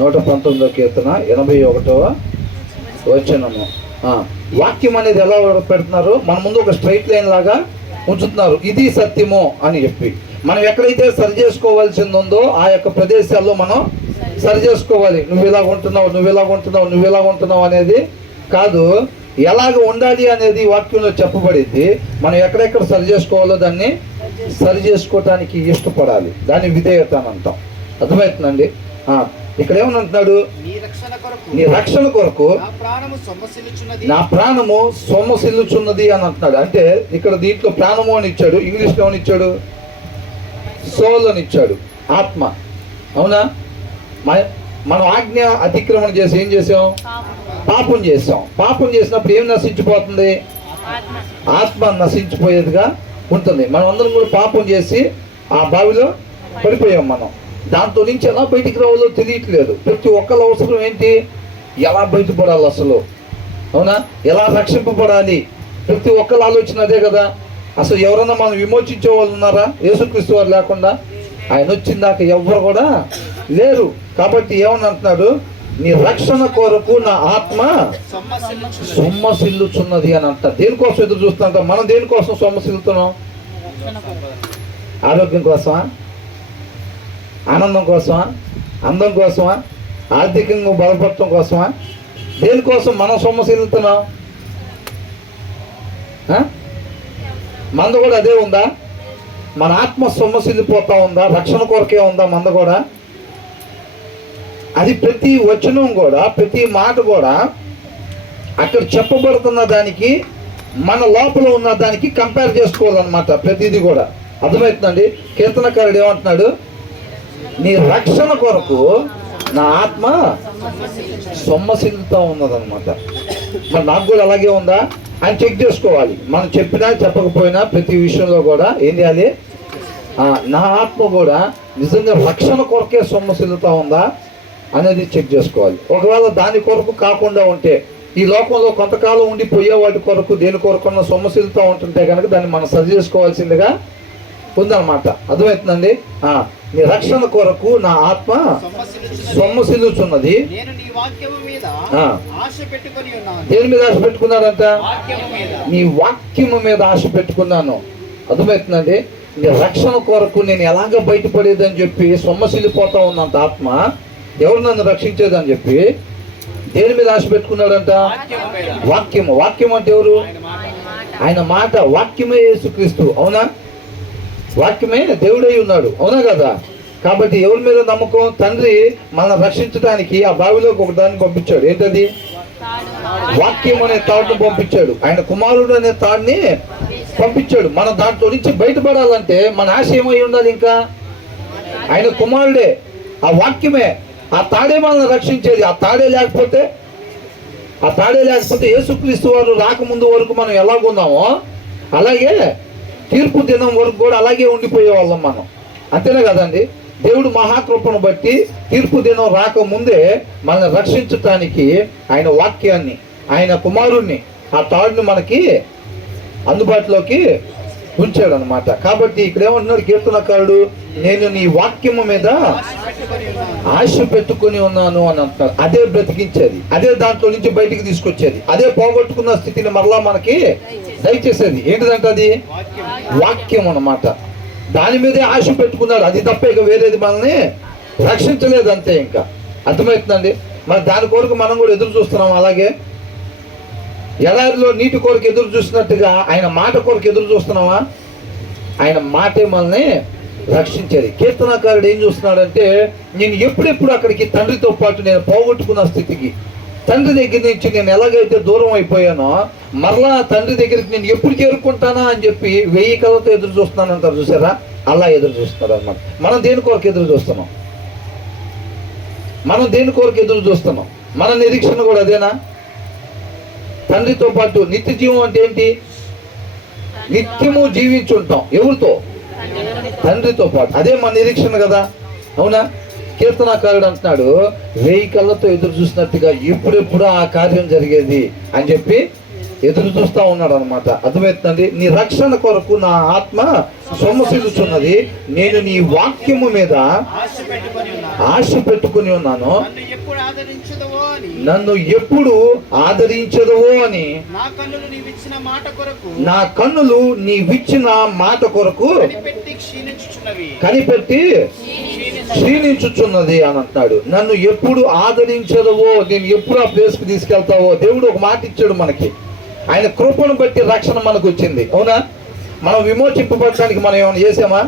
119వ కీర్తన 81వ వచనము. వాక్యం అనేది ఎలా పెడుతున్నారు, మన ముందు ఒక స్ట్రైట్ లైన్ లాగా ఉంచుతున్నారు, ఇది సత్యము అని చెప్పి. మనం ఎక్కడైతే సరి చేసుకోవాల్సింది ఉందో ఆ యొక్క ప్రదేశాల్లో మనం సరి చేసుకోవాలి. నువ్వు ఇలాగ ఉంటున్నావు అనేది కాదు, ఎలాగ ఉండాలి అనేది వాక్యంలో చెప్పబడింది. మనం ఎక్కడెక్కడ సరి చేసుకోవాలో దాన్ని సరి చేసుకోవటానికి ఇష్టపడాలి, దాన్ని విధేయత అని అంటాం. అర్థమవుతుందండి? ఇక్కడ ఏమనంటున్నాడు, నీ రక్షణ కొరకు నా ప్రాణము సొమ్మసిల్లుచున్నది అని అంటున్నాడు. అంటే ఇక్కడ దీంట్లో ప్రాణము అని ఇచ్చాడు, ఇంగ్లీష్లో అని ఇచ్చాడు, సోల్ అని ఇచ్చాడు, ఆత్మ. అవునా? మనం ఆజ్ఞ అతిక్రమణ చేసి ఏం చేసాం? పాపం చేసాం. పాపం చేసినప్పుడు ఏం నశించిపోతుంది? ఆత్మ నశించిపోయేదిగా ఉంటుంది. మనం అందరం కూడా పాపం చేసి ఆ బావిలో పడిపోయాం. మనం దాంతో నుంచి ఎలా బయటికి రావాలో తెలియట్లేదు. ప్రతి ఒక్కళ్ళ అవసరం ఏంటి? ఎలా బయటపడాలి అసలు? అవునా? ఎలా రక్షింపబడాలి? ప్రతి ఒక్కళ్ళ ఆలోచన అదే కదా. అసలు ఎవరన్నా మనం విమోచించే వాళ్ళు ఉన్నారా? యేసుక్రీస్తు వారు లేకుండా ఆయన వచ్చిందాక ఎవ్వరు కూడా లేరు. కాబట్టి ఏమని అంటున్నాడు, నీ రక్షణ కొరకు నా ఆత్మ సొమ్మసిల్లుచున్నది అని అంటారు. దేనికోసం ఎదురు చూస్తుంటాం మనం? దేనికోసం సొమ్మసిల్లుతున్నాం? ఆరోగ్యం కోసమా? ఆనందం కోసమా? అందం కోసమా? ఆర్థికంగా బలపడటం కోసమా? దేనికోసం మనం సొమ్మసిల్లుతున్నాం? మంద కూడా అదే ఉందా? మన ఆత్మ సొమ్మసిల్లిపోతా ఉందా? రక్షణ కొరకే ఉందా మంద కూడా? అది ప్రతి వచనం కూడా, ప్రతి మాట కూడా అక్కడ చెప్పబడుతున్న దానికి మన లోపల ఉన్న దానికి కంపేర్ చేసుకోవాలన్నమాట. ప్రతిదీ కూడా అర్థమవుతుందండి. కీర్తనకారుడు ఏమంటున్నాడు, నీ రక్షణ కొరకు నా ఆత్మ సొమ్మసిల్లుతూ ఉన్నదన్నమాట. మరి నాకు కూడా అలాగే ఉందా అని చెక్ చేసుకోవాలి. మనం చెప్పినా చెప్పకపోయినా ప్రతి విషయంలో కూడా ఏం చేయాలి? నా ఆత్మ కూడా నిజంగా రక్షణ కొరకే సొమ్మసిల్లుతూ ఉందా అనేది చెక్ చేసుకోవాలి. ఒకవేళ దాని కొరకు కాకుండా ఉంటే, ఈ లోకంలో కొంతకాలం ఉండిపోయే వాటి కొరకు దేని కొరకున్న సొమ్మసిల్లుతూ ఉంటుంటే కనుక దాన్ని మనం సరి చేసుకోవాల్సిందిగా ఉందన్నమాట. అర్థమవుతుందండి? నీ రక్షణ కొరకు నా ఆత్మ సొమ్మసిల్లుచున్నది. దేని మీద ఆశ పెట్టుకున్నాడంట? నీ వాక్యము మీద ఆశ పెట్టుకున్నాను. అర్థమవుతుందండి? నీ రక్షణ కొరకు నేను ఎలాగ బయటపడేదని చెప్పి సొమ్మసిల్లిపోతా ఉన్నంత ఆత్మ, ఎవరు నన్ను రక్షించేదని చెప్పి దేని మీద ఆశ పెట్టుకున్నాడంట? వాక్యము. వాక్యం అంటే ఎవరు? ఆయన మాట. వాక్యమే యేసుక్రీస్తు. అవునా? వాక్యమే దేవుడై ఉన్నాడు. అవునా కదా? కాబట్టి ఎవరి మీద నమ్మకం? తండ్రి మనల్ని రక్షించడానికి ఆ బావిలోకి ఒక దాన్ని పంపించాడు. ఏంటది? వాక్యం అనే తాడును పంపించాడు. ఆయన కుమారుడు అనే తాడుని పంపించాడు. మనం దాంట్లో నుంచి బయటపడాలంటే మన ఆశ ఏమై ఉండాలి? ఇంకా ఆయన కుమారుడే, ఆ వాక్యమే, ఆ తాడే మనల్ని రక్షించేది. ఆ తాడే లేకపోతే యేసుక్రీస్తు వారు రాకముందు వరకు మనం ఎలాగున్నామో అలాగే తీర్పు దినం వరకు కూడా అలాగే ఉండిపోయే వాళ్ళం మనం. అంతేనే కదండి? దేవుడు మహాకృపను బట్టి తీర్పు దినం రాకముందే మనల్ని రక్షించటానికి ఆయన వాక్యాన్ని, ఆయన కుమారుణ్ణి, ఆ తాడుని మనకి అందుబాటులోకి ఉంచాడు అనమాట. కాబట్టి ఇక్కడ ఏమంటున్నాడు కీర్తనకారుడు, నేను నీ వాక్యము మీద ఆశ పెట్టుకుని ఉన్నాను అని అంటున్నాడు. అదే బ్రతికించేది, అదే దాంట్లో నుంచి బయటికి తీసుకొచ్చేది, అదే పోగొట్టుకున్న స్థితిని మరలా మనకి దయచేసేది. ఏంటిదంటే అది వాక్యం అన్నమాట. దాని మీదే ఆశ పెట్టుకున్నాడు. అది తప్ప ఇక వేరేది మనల్ని రక్షించలేదు అంతే. ఇంకా అర్థమవుతుందండి? మరి దాని కొరకు మనం కూడా ఎదురు చూస్తున్నాం. అలాగే ఎడారిలో నీటి కొరకు ఎదురు చూసినట్టుగా ఆయన మాట కొరకు ఎదురు చూస్తున్నావా? ఆయన మాటే మనల్ని రక్షించేది. కీర్తనకారుడు ఏం చూస్తున్నాడంటే, నేను ఎప్పుడెప్పుడు అక్కడికి తండ్రితో పాటు నేను పోగొట్టుకున్న స్థితికి, తండ్రి దగ్గర నుంచి నేను ఎలాగైతే దూరం అయిపోయానో మరలా తండ్రి దగ్గరికి నేను ఎప్పుడు చేరుకుంటానా అని చెప్పి 1000 కళ్ళతో ఎదురు చూస్తున్నాను అంటారు చూసారా? అలా ఎదురు చూస్తున్నారు అన్నమాట. మనం దేని కొరకు ఎదురు చూస్తున్నాం? మన నిరీక్షణ కూడా అదేనా? తండ్రితో పాటు నిత్య జీవం అంటే ఏంటి? నిత్యము జీవించుంటాం. ఎవరితో? తండ్రితో పాటు. అదే మన నిరీక్షణ కదా. అవునా? కీర్తనకారుడు అంటున్నాడు, 1000 కళ్ళతో ఎదురు చూసినట్టుగా ఎప్పుడెప్పుడు ఆ కార్యం జరిగేది అని చెప్పి ఎదురు చూస్తూ ఉన్నాడు అనమాట. అర్థమవుతుందండి. నీ రక్షణ కొరకు నా ఆత్మ సొమ్మసిల్లుచున్నది, నేను నీ వాక్యము మీద ఆశ పెట్టుకుని ఉన్నాను, నన్ను ఎప్పుడు ఆదరించదవో అని నా కన్నులు నీవిచ్చిన మాట కొరకు కనిపెట్టి క్షీణించుచున్నది అని అంటున్నాడు. నన్ను ఎప్పుడు ఆదరించదవో, నేను ఎప్పుడు ఆ ప్లేస్కి తీసుకెళ్తావో. దేవుడు ఒక మాట ఇచ్చాడు మనకి. ఆయన కృపను బట్టి రక్షణ మనకు వచ్చింది. అవునా? మనం విమోచింపబడటానికి మనం ఏమైనా చేసామా?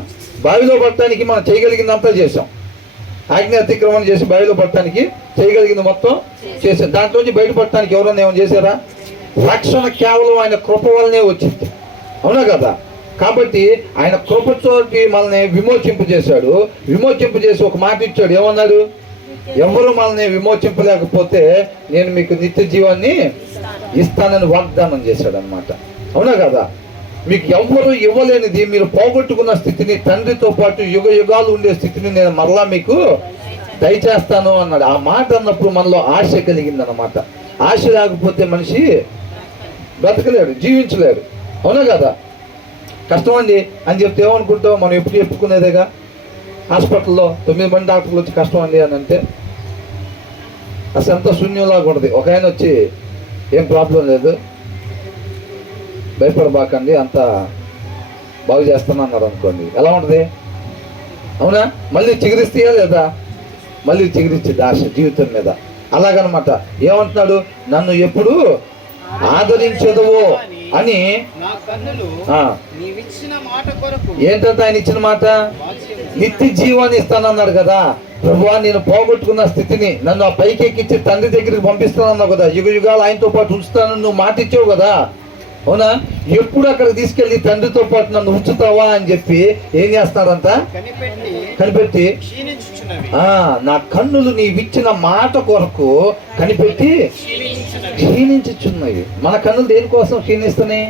బావిలో పడటానికి మనం చేయగలిగిందంతా చేసాం. ఆజ్ఞ అతిక్రమణ చేసి బావిలో పడటానికి చేయగలిగింది మొత్తం చేసాం. దాంట్లోంచి బయటపడటానికి ఎవరన్నా ఏమైనా చేశారా? రక్షణ కేవలం ఆయన కృప వల్లనే వచ్చింది. అవునా కదా? కాబట్టి ఆయన కృపతోటి మనల్ని విమోచింపు చేశాడు. విమోచింపు చేసి ఒక మాట ఇచ్చాడు. ఏమన్నాడు? ఎవరు మనల్ని విమోచింపలేకపోతే నేను మీకు నిత్య జీవాన్ని ఇస్తానని వాగ్దానం చేశాడు అనమాట. అవునా కదా? మీకు ఎవ్వరు ఇవ్వలేనిది, మీరు పోగొట్టుకున్న స్థితిని, తండ్రితో పాటు యుగ యుగాలు ఉండే స్థితిని నేను మరలా మీకు దయచేస్తాను అన్నాడు. ఆ మాట అన్నప్పుడు మనలో ఆశ కలిగింది అనమాట. ఆశ లేకపోతే మనిషి బ్రతకలేడు, జీవించలేడు. అవునా కదా? కష్టం అండి అని చెప్తే ఏమనుకుంటాం? మనం ఎప్పుడు చెప్పుకునేదేగా. హాస్పిటల్లో 9 మంది డాక్టర్లు వచ్చి కష్టం అండి అని అంటే అసలు ఎంత శూన్యంలాగా ఉంటుంది. ఒక ఆయన వచ్చి ఏం ప్రాబ్లం లేదు, భయపడబాకండి, అంత బాగు చేస్తున్నా అన్నారు అనుకోండి, ఎలా ఉంటుంది? అవునా? మళ్ళీ చిగురిస్తాయా లేదా? మళ్ళీ చిగురిచ్చేది ఆశ జీవితం మీద. అలాగనమాట. ఏమంటున్నాడు? నన్ను ఎప్పుడు ఆదరించదవో అని. ఏంటంటే ఆయన ఇచ్చిన మాట నిత్య జీవాన్ని ఇస్తానన్నాడు కదా. ప్రభువా, నేను పోగొట్టుకున్న స్థితిని నన్ను ఆ పైకి ఎక్కించి తండ్రి దగ్గరికి పంపిస్తానన్నావు కదా, యుగ యుగాలు ఆయనతో పాటు ఉంచుతానని నువ్వు మాట ఇచ్చావు కదా. అవునా? ఎప్పుడు అక్కడికి తీసుకెళ్ళి తండ్రితో పాటు నన్ను ఉంచుతావా అని చెప్పి ఏం చేస్తాడంట? కనిపెట్టి నా కన్నులు నీవిచ్చిన మాట కొరకు కనిపెట్టి క్షీణించుచున్నాయి. మన కన్నులు దేనికోసం క్షీణిస్తున్నాయి?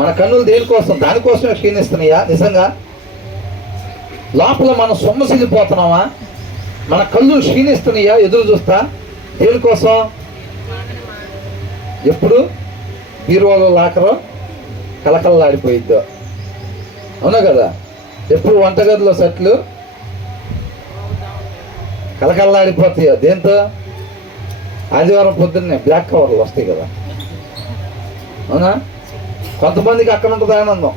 మన కన్నులు దేనికోసం? దానికోసమే క్షీణిస్తున్నాయా? నిజంగా లోపల మనం సొమ్మసిల్లిపోతున్నామా? మన కళ్ళు క్షీణిస్తున్నాయా ఎదురు చూస్తా? దేనికోసం? ఎప్పుడు బీరువాలో లాకరో కలకలలాడిపోయిద్దో. అవునా కదా? ఎప్పుడు వంటగదిలో సెట్లు కలకలలాడిపోతాయో. దేంతో? ఆదివారం పొద్దున్నే బ్లాక్ కవర్లు వస్తాయి కదా. అవునా? కొంతమందికి అక్కడ ఉంటుంది ఆనందం,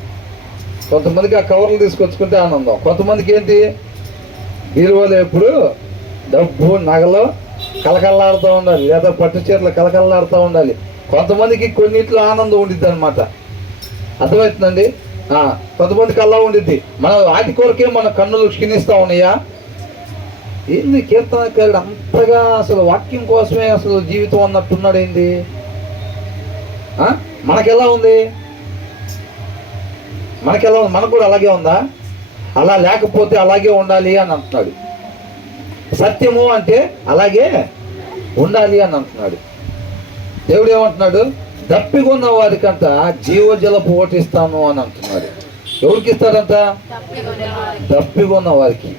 కొంతమందికి ఆ కవర్లు తీసుకొచ్చుకుంటే ఆనందం. కొంతమందికి ఏంటి? బీరువాలో ఎప్పుడు డబ్బు నగలు కలకల్లాడుతూ ఉండాలి, లేదా పట్టు చీరలు కలకల్లాడుతూ ఉండాలి. కొంతమందికి కొన్నిట్లో ఆనందం ఉండిద్ది అనమాట. అర్థమవుతుందండి? కొంతమందికి అలా ఉండిద్ది. మన వాటి కొరకే మన కన్నులు క్షీణిస్తూ ఉన్నాయా? ఏంది కీర్తనకారుడు అంతగా అసలు వాక్యం కోసమే అసలు జీవితం అన్నట్టున్నాడు ఏంది? మనకెలా ఉంది? మనకెలా ఉంది? మనకు కూడా అలాగే ఉందా? అలా లేకపోతే అలాగే ఉండాలి అని అంటున్నాడు. సత్యము అంటే అలాగే ఉండాలి అని అంటున్నాడు. దేవుడు ఏమంటున్నాడు? దప్పికొన్న వారికంట జీవజలపు ఓటిస్తాను అని అంటున్నాడు. ఎవరికి ఇస్తాడంట? దప్పికొన్న వారికి.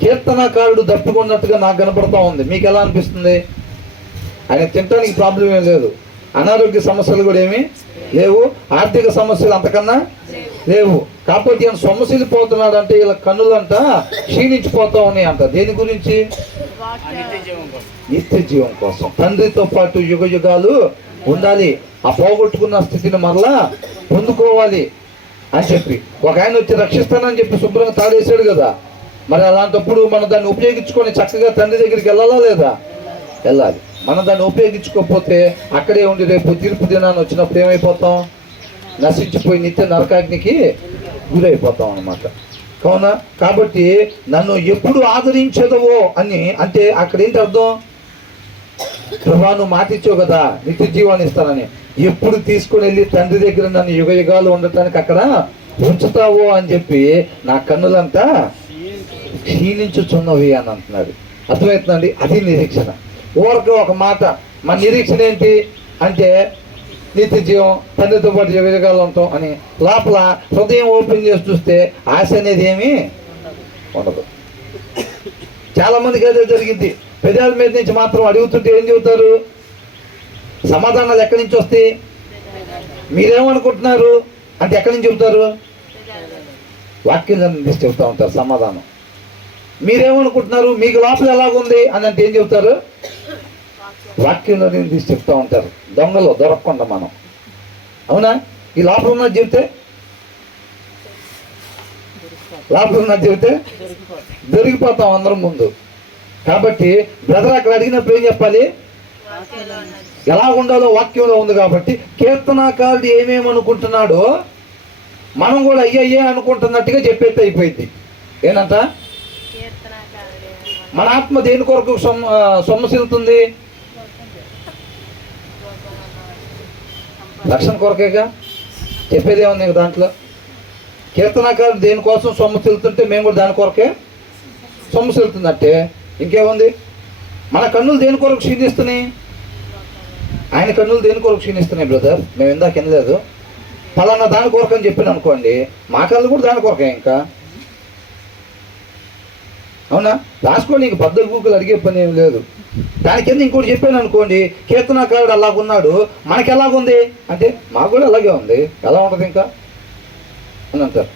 కీర్తనకారుడు దప్పికొన్నట్టుగా నాకు కనపడతా ఉంది. మీకు ఎలా అనిపిస్తుంది? ఆయన తినడానికి ప్రాబ్లం ఏం లేదు, అనారోగ్య సమస్యలు కూడా ఏమీ లేవు, ఆర్థిక సమస్యలు అంతకన్నా లేవు. కాకపోతే ఈయన సొమ్మసిల్లిపోతున్నాడు అంటే ఇలా కన్నులంట క్షీణించిపోతా ఉన్నాయి అంట. దేని గురించి? నిత్య జీవం కోసం. తండ్రితో పాటు యుగ యుగాలు ఉండాలి, ఆ పోగొట్టుకున్న స్థితిని మరలా పొందుకోవాలి అని చెప్పి ఒక ఆయన వచ్చి రక్షిస్తానని చెప్పి శుభ్రంగా తాడేశాడు కదా. మరి అలాంటప్పుడు మనం దాన్ని ఉపయోగించుకొని చక్కగా తండ్రి దగ్గరికి వెళ్ళాలా లేదా? వెళ్ళాలి. మనం దాన్ని ఉపయోగించుకోకపోతే అక్కడే ఉండి రేపు తీర్పు దినాన్ని వచ్చినప్పుడు ఏమైపోతాం? నశించిపోయి నిత్య నరకాగ్నికి గురైపోతాం అన్నమాట. కావున కాబట్టి నన్ను ఎప్పుడు ఆదరించదవో అని అంటే అక్కడ ఏంటి అర్థం? ప్రభా, నువ్వు మాట ఇచ్చావు కదా నిత్య జీవాన్ని ఇస్తానని, ఎప్పుడు తీసుకుని వెళ్ళి తండ్రి దగ్గర నన్ను యుగ యుగాలు ఉండటానికి అక్కడ ఉంచుతావో అని చెప్పి నా కన్నులంతా క్షీణించుచున్నవి అని అంటున్నాడు. అర్థమవుతుందండి? అది నిరీక్షణ. ఊరికి ఒక మాట. మన నిరీక్షణ ఏంటి అంటే నిత్య జీవం, తండ్రితో పాటు యుగ యుగాలు ఉంటాం అని. లోపల హృదయం ఓపెన్ చేసి చూస్తే ఆశ అనేది ఏమీ ఉండదు. చాలా మందికి అదే జరిగింది. పెదాల మీద నుంచి మాత్రం అడుగుతుంటే ఏం చెబుతారు? సమాధానాలు ఎక్కడి నుంచి వస్తాయి? మీరేమనుకుంటున్నారు అంటే ఎక్కడి నుంచి చెబుతారు? వాక్యంలో నుంచి చెబుతూ ఉంటారు సమాధానం. మీరేమనుకుంటున్నారు, మీకు లోపల ఎలాగుంది అని అంటే ఏం చెబుతారు? వాక్యంలో నుంచి చెప్తూ ఉంటారు. దొంగలు దొరకకుండా మనం, అవునా? ఈ లోపల ఉన్నది చెబితే, లోపల ఉన్నది చెబితే దొరికిపోతాం అందరం ముందు. కాబట్టి బ్రదర్ అక్కడ అడిగినప్పుడు ఏం చెప్పాలి? ఎలా ఉండాలో వాక్యంలో ఉంది. కాబట్టి కీర్తనాకారుడు ఏమేమి అనుకుంటున్నాడో మనం కూడా అయ్యే అనుకుంటున్నట్టుగా చెప్పేస్తే అయిపోయింది. ఏంటంట? మన ఆత్మ దేని కొరకు సొమ్మసిల్లుతుంది? రక్షణ కొరకేగా. చెప్పేది ఏముంది దాంట్లో? కీర్తనాకారుడు దేనికోసం సొమ్మసిల్లుతుంటే మేము కూడా దాని కొరకే సొమ్మసిల్లుతుందంటే ఇంకేముంది? మన కన్నులు దేని కొరకు క్షీణిస్తున్నాయి? ఆయన కన్నులు దేని కొరకు క్షీణిస్తున్నాయి బ్రదర్? మేము ఇందాక వినలేదు. పలానా దాని కొరకు అని చెప్పాను అనుకోండి, మా కళ్ళు కూడా దాని కొరకే. ఇంకా అవునా? రాసుకోండి, ఇంక పద్ధతి బుక్కులు అడిగే పని ఏం లేదు. దాని కింద ఇంకోటి చెప్పాను అనుకోండి, కీర్తనాకారుడు అలాగున్నాడు, మనకి ఎలాగుంది అంటే మాకు కూడా అలాగే ఉంది. ఎలా ఉంటుంది ఇంకా అని అంటారు.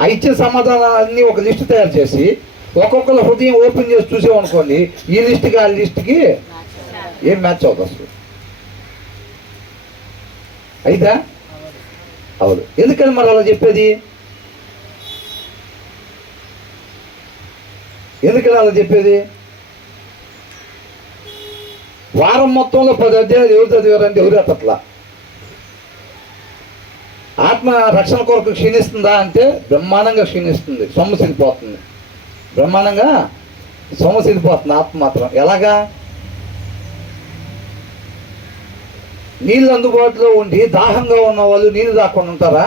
ఆ ఇచ్చిన సమాధానాలన్నీ ఒక లిస్టు తయారు చేసి ఒక్కొక్కరు హృదయం ఓపెన్ చేసి చూసామనుకోండి, ఈ లిస్టుకి ఆ లిస్టుకి ఏం మ్యాచ్ అవుతుంది అసలు? అయితే అవును. ఎందుకని మరి అలా చెప్పేది? ఎందుకని అలా చెప్పేది? వారం మొత్తంలో 10 అధ్యాయాలు ఎవరు చదివారంటే ఎవరు అట్లా. ఆత్మ రక్షణ కొరకు క్షీణిస్తుందా అంటే బ్రహ్మాండంగా క్షీణిస్తుంది, సొమ్మసిల్లిపోతుంది. బ్రహ్మాండంగా సొమ్మసిల్లిపోతుంది ఆత్మ మాత్రం. ఎలాగా? నీళ్ళు అందుబాటులో ఉండి దాహంగా ఉన్న వాళ్ళు నీళ్ళు దాక్కుండా ఉంటారా?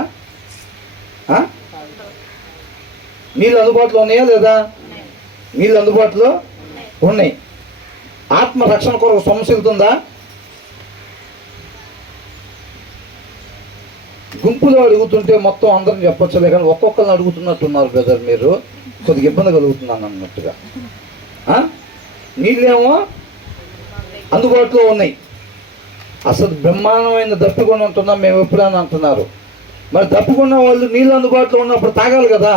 నీళ్ళు అందుబాటులో ఉన్నాయా లేదా? నీళ్ళు అందుబాటులో ఉన్నాయి. ఆత్మ రక్షణ కొరకు సొమ్మసిల్లుతుందా? గుంపులో అడుగుతుంటే మొత్తం అందరం చెప్పొచ్చులే, కానీ ఒక్కొక్కరిని అడుగుతున్నట్టున్నారు బ్రదర్, మీరు కొద్దిగా ఇబ్బంది కలుగుతున్నాను అన్నట్టుగా. నీళ్ళేమో అందుబాటులో ఉన్నాయి. అసలు బ్రహ్మాండమైన దప్పికొండ ఉంటున్నాం మేము ఎప్పుడని అంటున్నారు. మరి దప్పికొన్న వాళ్ళు నీళ్ళు అందుబాటులో ఉన్నప్పుడు తాగాలి కదా.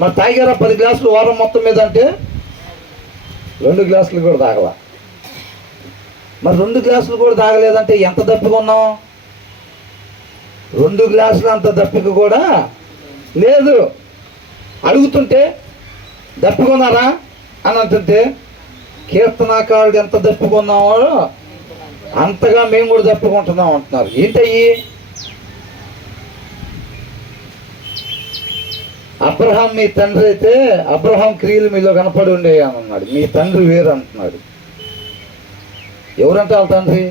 మరి తాగారా 10 గ్లాసులు వారం మొత్తం మీద అంటే 2 గ్లాసులు కూడా తాగల. మరి 2 గ్లాసులు కూడా తాగలేదంటే ఎంత దప్పికొన్నాం? 2 గ్లాసులు అంత దప్పిక కూడా లేదు. అడుగుతుంటే దప్పికొన్నారా అని అంటుంటే కీర్తనాకారుడు ఎంత దప్పికొన్నామో అంతగా మేము కూడా దప్పుకుంటున్నాం అంటున్నారు. ఏంటయ్యి? అబ్రహాం మీ తండ్రి అయితే అబ్రహాం క్రియలు మీలో కనపడి ఉండే అని అన్నాడు. మీ తండ్రి వేరు అంటున్నాడు. ఎవరంటే వాళ్ళ తండ్రి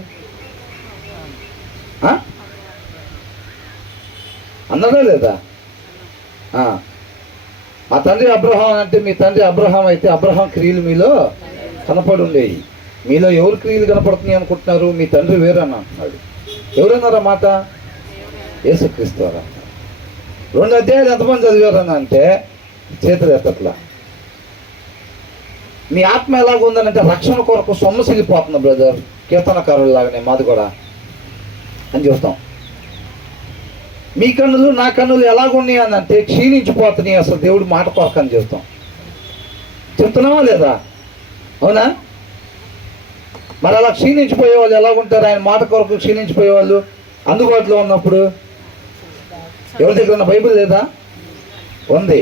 అన్నదా లేదా? మా తండ్రి అబ్రహాం అంటే మీ తండ్రి అబ్రహాం అయితే అబ్రహాం క్రియలు మీలో కనపడి ఉండేవి. మీలో ఎవరు క్రియలు కనపడుతున్నాయి అనుకుంటున్నారు? మీ తండ్రి వేరని అంటున్నాడు. ఎవరన్నారా మాట? యేసుక్రీస్తు వారు. 2 అధ్యాయాలు ఎంతమంది చదివారని అంటే చేతులు ఎత్తట్లా. మీ ఆత్మ ఎలాగుందని అంటే రక్షణ కొరకు సొమ్మసిల్లిపోతుంది బ్రదర్, కీర్తనకారులు లాగానే మాది కూడా అని చెప్తాం. మీ కన్నులు నా కన్నులు ఎలాగున్నాయి అని అంటే క్షీణించిపోతున్నాయి అసలు దేవుడు మాట కొరకు అని చెప్తాం. చెప్తున్నావా లేదా? అవునా? మరి అలా క్షీణించిపోయే వాళ్ళు ఎలాగుంటారు? ఆయన మాట కొరకు క్షీణించిపోయే వాళ్ళు అందుబాటులో ఉన్నప్పుడు. ఎవరి దగ్గర ఉన్న బైబిల్ లేదా? ఉంది.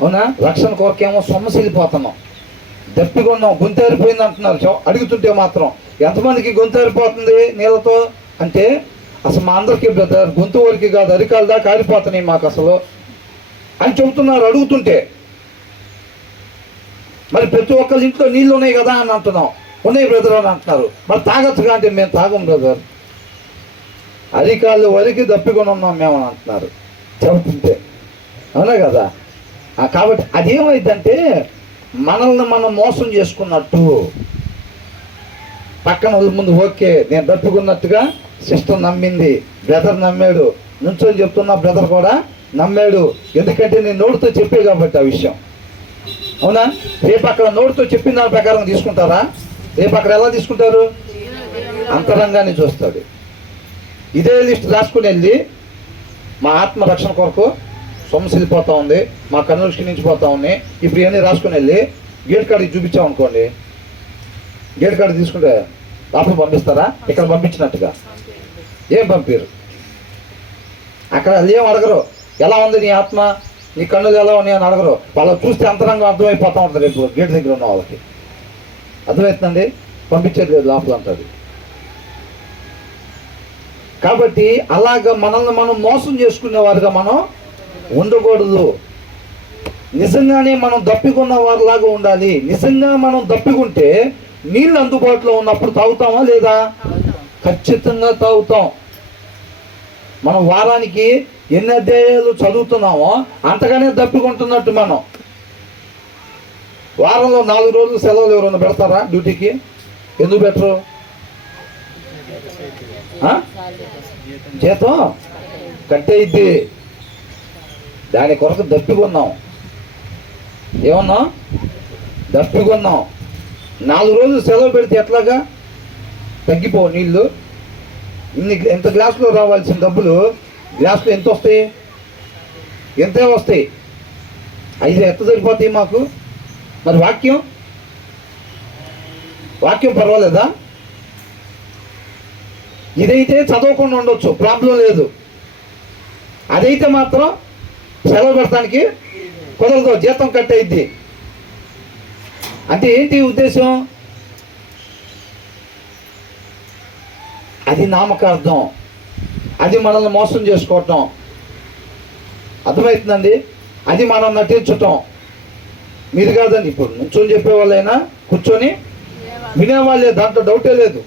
అవునా? రక్షణ కొరకేమో సొమ్మసిల్లిపోతున్నాం, దప్పికొన్నాం, గొంతేరిపోయింది అంటున్నారు. అడుగుతుంటే మాత్రం ఎంతమందికి గొంతేరిపోతుంది నీళ్ళతో అంటే అసలు మా అందరికీ బ్రదర్ గొంతు వరకు కాదు, అరికాల దాకా ఆరిపోతున్నాయి మాకు అసలు అని చెబుతున్నారు అడుగుతుంటే. మరి ప్రతి ఒక్కరి ఇంట్లో నీళ్ళు ఉన్నాయి కదా అని అంటున్నాం. ఉన్నాయి బ్రదర్ అని అంటున్నారు. మరి తాగచ్చుగా అంటే మేము తాగం బ్రదర్, అరికాళ్ళు వరకు దప్పికొని ఉన్నాం మేము అని అంటున్నారు చెబుతుంటే. అవునా కదా? కాబట్టి అదేమైందంటే మనల్ని మనం మోసం చేసుకున్నట్టు. పక్కన వాళ్ళ ముందు ఓకే నేను దప్పుకున్నట్టుగా సిస్టర్ నమ్మింది, బ్రదర్ నమ్మాడు, నుంచొని చెప్తున్నా బ్రదర్ కూడా నమ్మాడు. ఎందుకంటే నేను నోటితో చెప్పే కాబట్టి ఆ విషయం. అవునా? రేపు అక్కడ నోటితో చెప్పిన దాని ప్రకారం తీసుకుంటారా? రేపు అక్కడ ఎలా తీసుకుంటారు? అంతరంగాన్ని చూస్తాడు. ఇదే లిస్ట్ రాసుకుని వెళ్ళి మా ఆత్మ రక్షణ కొరకు సొమ్ము వెళ్ళిపోతా ఉంది, మా కన్నులు క్షీణించిపోతా ఉన్నాయి, ఇప్పుడు ఇవన్నీ రాసుకుని వెళ్ళి గేట్ కాడికి చూపించామనుకోండి, గేట్ కాడికి తీసుకుంటే లోపల పంపిస్తారా? ఇక్కడ పంపించినట్టుగా ఏం పంపిరు. అక్కడ ఏం అడగరు, ఎలా ఉంది నీ ఆత్మ, నీ కన్నులు ఎలా ఉన్నాయి అని అడగరు. వాళ్ళు చూస్తే అంతరంగం అర్థమైపోతూ ఉంటుంది. రేపు గేట్ దగ్గర ఉన్న వాళ్ళకి అర్థమవుతుందండి, పంపించేది లేదు లోపల అంటుంది. కాబట్టి అలాగ మనల్ని మనం మోసం చేసుకునేవారుగా మనం ఉండకూడదు. నిజంగానే మనం దప్పికున్న వారిలాగా ఉండాలి. నిజంగా మనం దప్పికుంటే నీళ్ళు అందుబాటులో ఉన్నప్పుడు తాగుతామా లేదా? ఖచ్చితంగా తాగుతాం. మనం వారానికి ఎన్ని అధ్యాయాలు చదువుతున్నామో అంతగానే దప్పికుంటున్నట్టు. మనం వారంలో 4 రోజులు సెలవులు ఎవరైనా పెడతారా డ్యూటీకి? ఎందుకు పెట్టరు? జీతం కట్టేయిద్ది. దాని కొరకు దప్పికొన్నాం. ఏమన్నా దప్పికొన్నాం. 4 రోజులు సెలవు పెడితే ఎట్లాగా తగ్గిపో నీళ్ళు. ఎంత గ్లాసులో రావాల్సిన డబ్బులు గ్లాసులో ఎంత వస్తాయి? ఎంతే వస్తాయి. 5 ఎంత సరిపోతాయి మాకు? మరి వాక్యం పర్వాలేదా? ఇదైతే చదవకుండా ఉండొచ్చు, ప్రాబ్లం లేదు. అదైతే మాత్రం సెలవు పెడతానికి కుదరదు, జీతం కట్ అయింది. అంటే ఏంటి ఉద్దేశం? అది నామకార్థం, అది మనల్ని మోసం చేసుకోవటం. అర్థమవుతుందండి? అది మనం నటించటం. మీరు కాదండి, ఇప్పుడు నుంచొని చెప్పేవాళ్ళైనా కూర్చొని వినేవాళ్ళే, దాంట్లో డౌటే లేదు.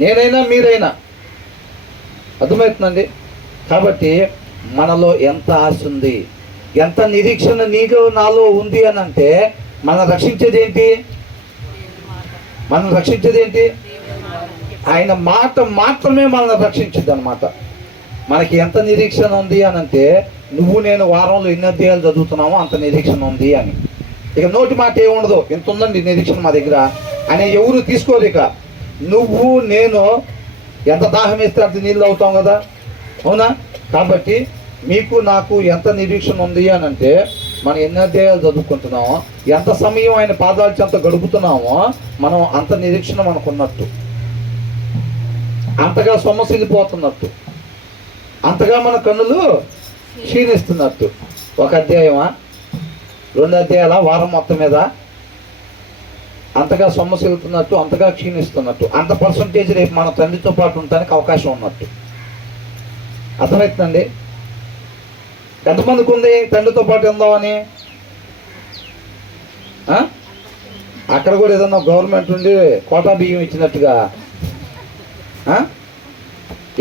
నేనైనా మీరైనా. అర్థమవుతుందండి? కాబట్టి మనలో ఎంత ఆశ ఉంది, ఎంత నిరీక్షణ నీలో నాలో ఉంది అని అంటే మనం రక్షించేది ఏంటి? ఆయన మాట మాత్రమే మనల్ని రక్షించింది అనమాట. మనకి ఎంత నిరీక్షణ ఉంది అని అంటే, నువ్వు నేను వారంలో ఎన్ని అధ్యాయాలు చదువుతున్నామో అంత నిరీక్షణ ఉంది అని. ఇక నోటి మాట ఏముండదు, ఎంత ఉందండి నిరీక్షణ మా దగ్గర అని ఎవరు తీసుకోరు. ఇక నువ్వు నేను ఎంత దాహం వేస్తే అంత నీళ్ళు అవుతాం కదా, అవునా? కాబట్టి మీకు నాకు ఎంత నిరీక్షణ ఉంది అని అంటే, మనం ఎన్ని అధ్యాయాలు చదువుకుంటున్నామో, ఎంత సమయం ఆయన పాదాల చెంత గడుపుతున్నామో మనం అంత నిరీక్షణ మనకున్నట్టు, అంతగా సొమ్మసిల్లిపోతున్నట్టు, అంతగా మన కన్నులు క్షీణిస్తున్నట్టు. 1 అధ్యాయమా 2 అధ్యాయాల వారం మొత్తం మీద అంతగా సొమ్మసిల్లుతున్నట్టు, అంతగా క్షీణిస్తున్నట్టు, అంత పర్సంటేజ్ రేపు మన తండ్రితో పాటు ఉండడానికి అవకాశం ఉన్నట్టు. అర్థమవుతుందండి? ఎంతమందికి ఉంది తండ్రితో పాటు ఉందామని? అక్కడ కూడా ఏదన్నా గవర్నమెంట్ ఉండి కోటా బియ్యం ఇచ్చినట్టుగా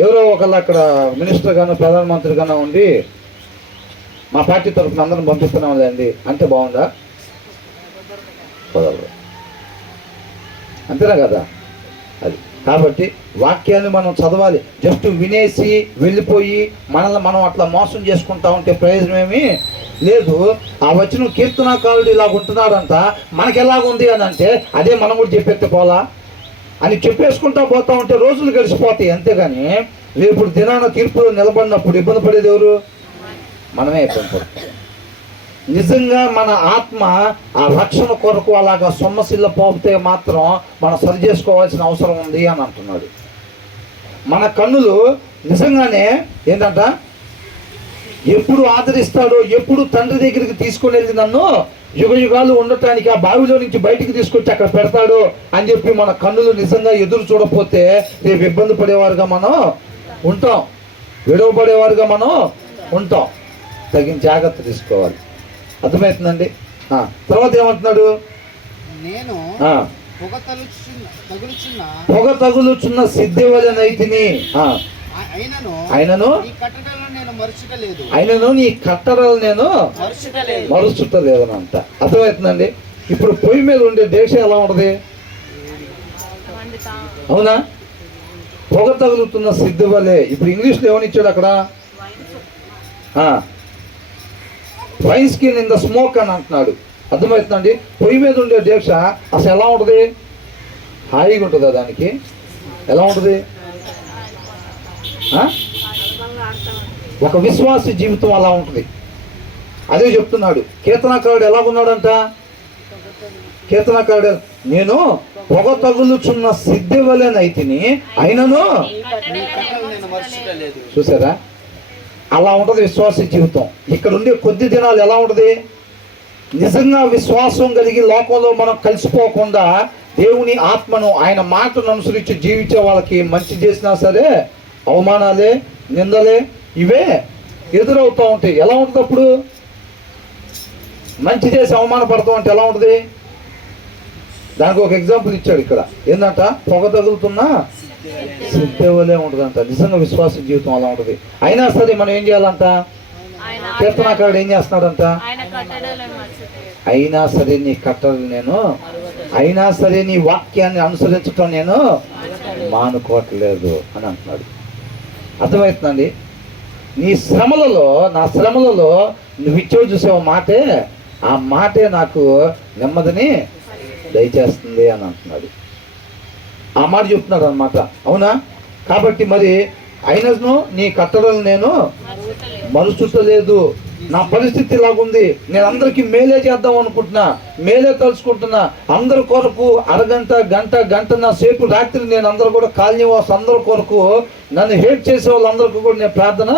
ఎవరో ఒకళ్ళు అక్కడ మినిస్టర్ గాను ప్రధానమంత్రి గాను ఉండి మా పార్టీ తరఫున అందరం పంపిస్తున్నాం లేండి అంటే బాగుందా? కుదరదు. అంతేనా కదా? అది కాబట్టి వాక్యాన్ని మనం చదవాలి. జస్ట్ వినేసి వెళ్ళిపోయి మనల్ని మనం అట్లా మోసం చేసుకుంటా ఉంటే ప్రయోజనం ఏమీ లేదు. ఆ వచ్చిన కీర్తనాకారుడు ఇలాగ ఉంటున్నాడంట, మనకి ఎలాగుంది అని అంటే అదే మనం కూడా చెప్పేస్తే పోలా అని చెప్పేసుకుంటా పోతా ఉంటే రోజులు గడిచిపోతాయి. అంతేగాని రేపు దినాన తీర్పులో నిలబడినప్పుడు ఇబ్బంది పడేది ఎవరు? మనమే ఇబ్బంది పడతాం. నిజంగా మన ఆత్మ ఆ రక్షణ కొరకు అలాగా సొమ్మసిల్ల పోతే మాత్రం మనం సరి చేసుకోవాల్సిన అవసరం ఉంది అని అంటున్నాడు. మన కన్నులు నిజంగానే ఏంటంట, ఎప్పుడు ఆదరిస్తాడో, ఎప్పుడు తండ్రి దగ్గరికి తీసుకొని వెళ్ళి నన్ను యుగాలు ఉండటానికి ఆ బావిలో నుంచి బయటికి తీసుకొచ్చి అక్కడ పెడతాడు అని చెప్పి మన కన్నులు నిజంగా ఎదురు చూడకపోతే రేపు ఇబ్బంది పడేవారుగా మనం ఉంటాం, విడవబడేవారుగా మనం ఉంటాం. తగిన జాగ్రత్త తీసుకోవాలి. అర్థమవుతుందండి? తర్వాత ఏమంటున్నాడు? నేను పొగ తగులుచున్న సిద్ధవలనైతిని, ఆయనను నీ కట్టడలు నేను మరుచుటలేదనంట. అర్థమవుతుందండి? ఇప్పుడు పొయ్యి మీద ఉండే దేశం ఎలా ఉంటుంది? అవునా? పొగ తగులుతున్న సిద్ధవలే. ఇప్పుడు ఇంగ్లీష్లో ఏమని ఇచ్చాడు అక్కడ? Wine skin in the smoke అని అంటున్నాడు. అర్థమవుతుందండి? పొయ్యి మీద ఉండే దీక్ష అసలు ఎలా ఉంటుంది? హాయిగా ఉంటుందా దానికి? ఎలా ఉంటుంది? ఒక విశ్వాసి జీవితం అలా ఉంటుంది. అదే చెప్తున్నాడు కీర్తనకారుడు. ఎలాగున్నాడంట కీర్తనకారుడు? నేను పొగ తగులుచున్న సిద్ధి వలెనైతిని అయినను. చూసారా, అలా ఉంటుంది విశ్వాస జీవితం. ఇక్కడ ఉండే కొద్ది దినాలు ఎలా ఉంటుంది? నిజంగా విశ్వాసం కలిగి లోకంలో మనం కలిసిపోకుండా దేవుని ఆత్మను, ఆయన మాటను అనుసరించి జీవించే వాళ్ళకి మంచి చేసినా సరే అవమానాలే, నిందలే ఇవే ఎదురవుతూ ఉంటాయి. ఎలా ఉంటుంది అప్పుడు? మంచి చేసి అవమానపడతాం అంటే ఎలా ఉంటుంది? దానికి ఒక ఎగ్జాంపుల్ ఇచ్చాడు ఇక్కడ. ఏంటంట? పొగ తగులుతున్న సిద్ధవలే ఉంటుందంట. నిజంగా విశ్వాస జీవితం అలా ఉంటుంది. అయినా సరే మనం ఏం చేయాలంట? కీర్తనకారుడు ఏం చేస్తున్నాడంట? అయినా సరే నీ కట్టడలు నేను, అయినా సరే నీ వాక్యాన్ని అనుసరించటం నేను మానుకోవట్లేదు అని అంటున్నాడు. అర్థమవుతుందండి? నీ శ్రమలలో, నా శ్రమలలో నువ్వు ఇచ్చేవి చూసావు మాటే, ఆ మాటే నాకు నెమ్మదిని దయచేస్తుంది అని అంటున్నాడు. ఆ మాట చెప్తున్నాడు అనమాట. అవునా? కాబట్టి మరి అయినను నీ కట్టడలు నేను మరుచుటలేదు. నా పరిస్థితి ఇలాగుంది, నేను అందరికీ మేలే చేద్దాం అనుకుంటున్నా, మేలే తలుచుకుంటున్నా. అందరి కొరకు అరగంట గంట నా సేపు రాత్రి నేను అందరూ కూడా కాలనీవాసు అందరి కొరకు, నన్ను హేట్ చేసే వాళ్ళందరికీ కూడా నేను ప్రార్థన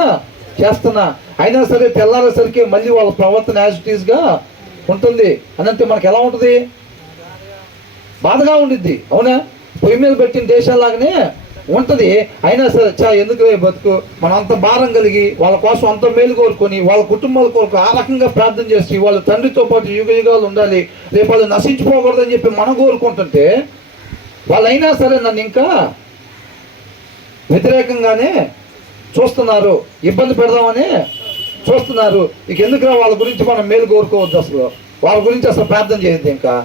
చేస్తున్నా. అయినా సరే తెల్లారేసరికి మళ్ళీ వాళ్ళ ప్రవర్తన యాజ్ ఇట్ ఈస్గా ఉంటుంది అని అంటే మనకు ఎలా ఉంటుంది? బాధగా ఉండిద్ది. అవునా? పొయ్యి మీద పెట్టిన దేశాలాగానే ఉంటుంది. అయినా సరే ఎందుకు బతుకు, మనం అంత భారం కలిగి వాళ్ళ కోసం అంత మేలు కోరుకొని వాళ్ళ కుటుంబాల కొరకు ఆ రకంగా ప్రార్థన చేసి వాళ్ళ తండ్రితో పాటు యుగ యుగాలు ఉండాలి, రేపు వాళ్ళు నశించిపోకూడదని చెప్పి మనం కోరుకుంటుంటే వాళ్ళైనా సరే నన్ను ఇంకా వ్యతిరేకంగానే చూస్తున్నారు, ఇబ్బంది పెడదామని చూస్తున్నారు. ఇక ఎందుకురా వాళ్ళ గురించి మనం మేలు కోరుకోవద్దు, అసలు వాళ్ళ గురించి అసలు ప్రార్థన చేయొద్దు, ఇంకా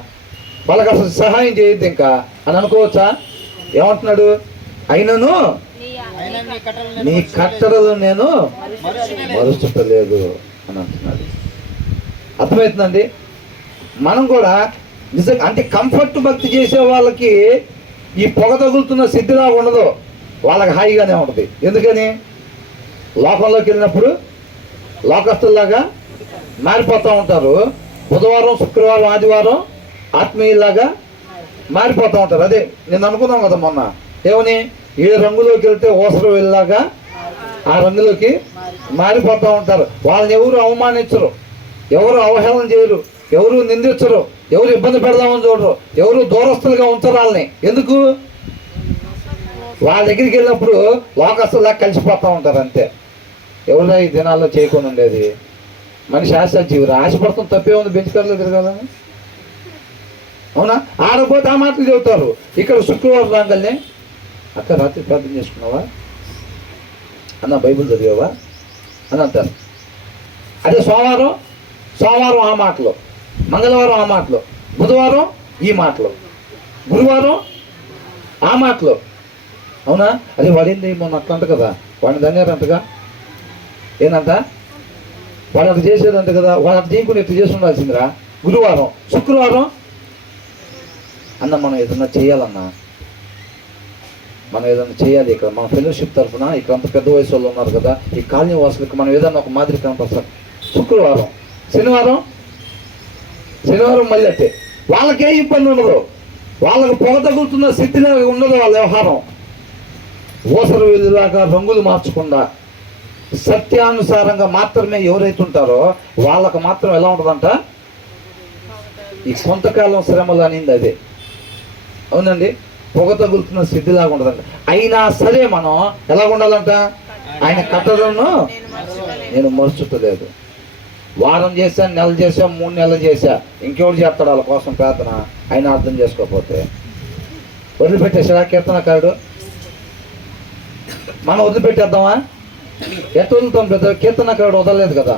వాళ్ళకి అసలు సహాయం చేయొద్దు ఇంకా అని అనుకోవచ్చా? ఏమంటున్నాడు? అయినను నీ కట్టడలు నేను మరుచుటలేదు అని అంటున్నాడు. అర్థమవుతుందండి? మనం కూడా నిజంగా అంటే కంఫర్ట్ భక్తి చేసే వాళ్ళకి ఈ పొగ తగులుతున్న సిద్ధిలా ఉండదు, వాళ్ళకి హాయిగానే ఉంటుంది. ఎందుకని? లోకంలోకి వెళ్ళినప్పుడు లోకస్తుల్లాగా మారిపోతూ ఉంటారు. బుధవారం, శుక్రవారం, ఆదివారం ఆత్మీయులాగా మారిపోతూ ఉంటారు. అదే నేను అనుకున్నాం కదా మొన్న, ఏమని? ఏ రంగులోకి వెళ్తే ఓసరు వెళ్ళాగా ఆ రంగులోకి మారిపోతూ ఉంటారు. వాళ్ళని ఎవరు అవమానించరు, ఎవరు అవహేళన చేయరు, ఎవరు నిందించరు, ఎవరు ఇబ్బంది పెడదామని చూడరు, ఎవరు దూరస్తులుగా ఉంచరు వాళ్ళని. ఎందుకు? వాళ్ళ దగ్గరికి వెళ్ళినప్పుడు లోకస్తుల్లా కలిసిపోతూ ఉంటారు అంతే. ఎవరైనా ఈ దినాల్లో చేయకుండా ఉండేది? మనిషి ఆశాజీవురా, ఆశపడతాం తప్పే ఉంది, బెంచుకారులో తిరగాలని. అవునా? ఆడపోతే ఆ మాటలు చెబుతారు. ఇక్కడ శుక్రవారం రాగానే, అక్క రాత్రి ప్రార్థన చేసుకున్నావా అన్న, బైబిల్ చదివావా అని అంటారు. అదే సోమవారం ఆ మాటలు, మంగళవారం ఆ మాటలు, బుధవారం ఈ మాటలు, గురువారం ఆ మాటలు. అవునా? అదే వాడింది మొన్న అట్లా అంట కదా, వాడిని ధన్యారంటగా ఏనంట, వాడు అట్లా చేసేదంట కదా, వాడు అట్లా చేయకుండా ఇట్లా చేసి ఉండాల్సిందిరా. గురువారం, శుక్రవారం అన్న మనం ఏదన్నా చేయాలన్నా, మనం ఏదైనా చేయాలి. ఇక్కడ మన ఫెలోషిప్ తరఫున ఇక్కడ అంత పెద్ద వయసు వాళ్ళు ఉన్నారు కదా, ఈ కాలనీ వాసులకు మనం ఏదన్నా ఒక మాదిరి కనపడతాం. శుక్రవారం, శనివారం మళ్ళీ అంటే వాళ్ళకే ఇబ్బంది ఉండదు, వాళ్ళకు పొగ తగులుతున్న స్థితిలాగా ఉండదు వాళ్ళ వ్యవహారం. ఓసరు వెళ్ళేలాగా రంగులు మార్చకుండా సత్యానుసారంగా మాత్రమే ఎవరైతే ఉంటారో వాళ్ళకు మాత్రం ఎలా ఉంటుందంట? ఈ కొంతకాలం శ్రమలు అనింది అదే. అవునండి? పొగ తగులుతున్న స్థితిలాగా ఉండదంట. అయినా సరే మనం ఎలా ఉండాలంట? ఆయన కట్టడలను నేను మరుచుటలేదు. వారం చేశాను, నెల చేశా, 3 నెలలు చేశా, ఇంకెవరు చేస్తాడు వాళ్ళ కోసం ప్రార్థన? ఆయన అర్థం చేసుకోకపోతే వదిలిపెట్టేసాడా కీర్తనకారుడు? మనం వదిలిపెట్టేద్దామా? ఎట్లా వదులుతాం బ్రదర్? కీర్తనకారుడు వదలలేదు కదా.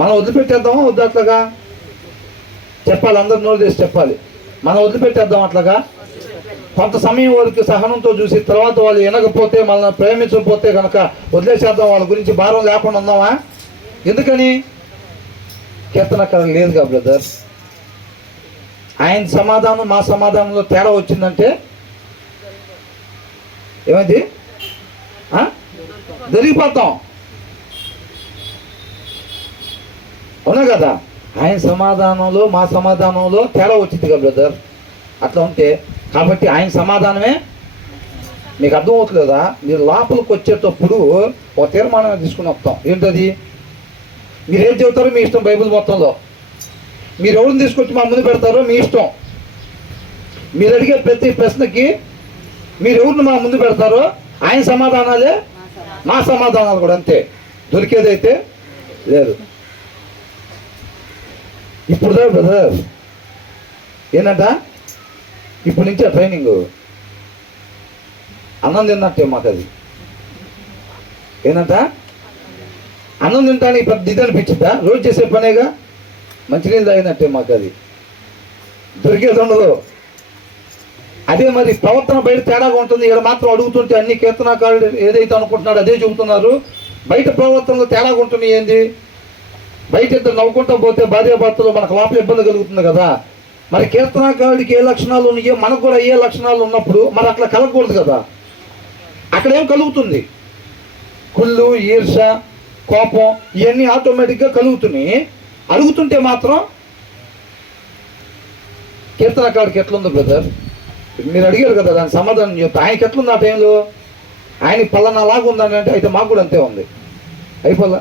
మనం వదిలిపెట్టేద్దామా వద్దు? అట్లాగా చెప్పాలి, అందరు నోరు చేసి చెప్పాలి. మనం వదిలిపెట్టేద్దాం అట్లాగా? కొంత సమయం వరకు సహనంతో చూసి తర్వాత వాళ్ళు వినకపోతే, మనల్ని ప్రేమించకపోతే కనుక వదిలేసేద్దాం, వాళ్ళ గురించి భారం లేకుండా ఉందామా? ఎందుకని? కీర్తనకారుడు లేదుగా బ్రదర్. ఆయన సమాధానం మా సమాధానంలో తేడా వచ్చిందంటే ఏమైంది? దొరికిపోతాం. అవునా కదా? ఆయన సమాధానంలో మా సమాధానంలో తేడా వచ్చింది కదా బ్రదర్. అట్లా ఉంటే కాబట్టి ఆయన సమాధానమే మీకు అర్థం అవుతుందా? మీరు లోపలికి వచ్చేటప్పుడు ఒక తీర్మానం తీసుకుని వస్తాం. ఏంటది? మీరు ఏం చెబుతారో మీ ఇష్టం. బైబిల్ మొత్తంలో మీరు ఎవరిని తీసుకొచ్చి మా ముందు పెడతారో మీ ఇష్టం. మీరు అడిగే ప్రతి ప్రశ్నకి మీరు ఎవరిని మా ముందు పెడతారో ఆయన సమాధానాలే మా సమాధానాలు కూడా అంతే. దొరికేదైతే లేదు. ఇప్పుడు బ్రదర్ ఏంటంట, ఇప్పటి నుంచి ఆ ట్రైనింగ్ అన్నం తిన్నట్టే మాకు. అది ఏంటంట, అన్నం తింటానికి పెద్ద ఇది అనిపించిందా? రోజు చేసే పనేగా. మంచినీళ్ళు తాగినట్టే మాకు. అది దొరికేది ఉండదు. అదే మరి ప్రవర్తన బయట తేడాగా ఉంటుంది. ఇక్కడ మాత్రం అడుగుతుంటే అన్ని కీర్తనాకారుడు ఏదైతే అనుకుంటున్నాడో అదే చెబుతున్నారు. బయట ప్రవర్తనలో తేడాగా ఉంటుంది. ఏంది? బయట ఇద్దరు నవ్వుకుంటూ పోతే భార్యాభర్తలు మనకు లోపల ఇబ్బంది కలుగుతుంది కదా. మరి కీర్తనాకారుడికి ఏ లక్షణాలు ఉన్నాయో మనకు కూడా ఏ లక్షణాలు ఉన్నప్పుడు మరి అట్లా కలగకూడదు కదా. అక్కడేం కలుగుతుంది? కుళ్ళు, ఈర్ష, కోపం ఇవన్నీ ఆటోమేటిక్గా కలుగుతున్నాయి. అడుగుతుంటే మాత్రం కీర్తనకాడికి ఎట్లుందో బ్రదర్ మీరు అడిగారు కదా, దాని సమాధానం చెప్తా. ఆయనకి ఎట్లుంది ఆ టైంలో? ఆయనకి పలానా లాగా ఉందని అంటే అయితే మాకు కూడా అంతే ఉంది. అయిపోలా.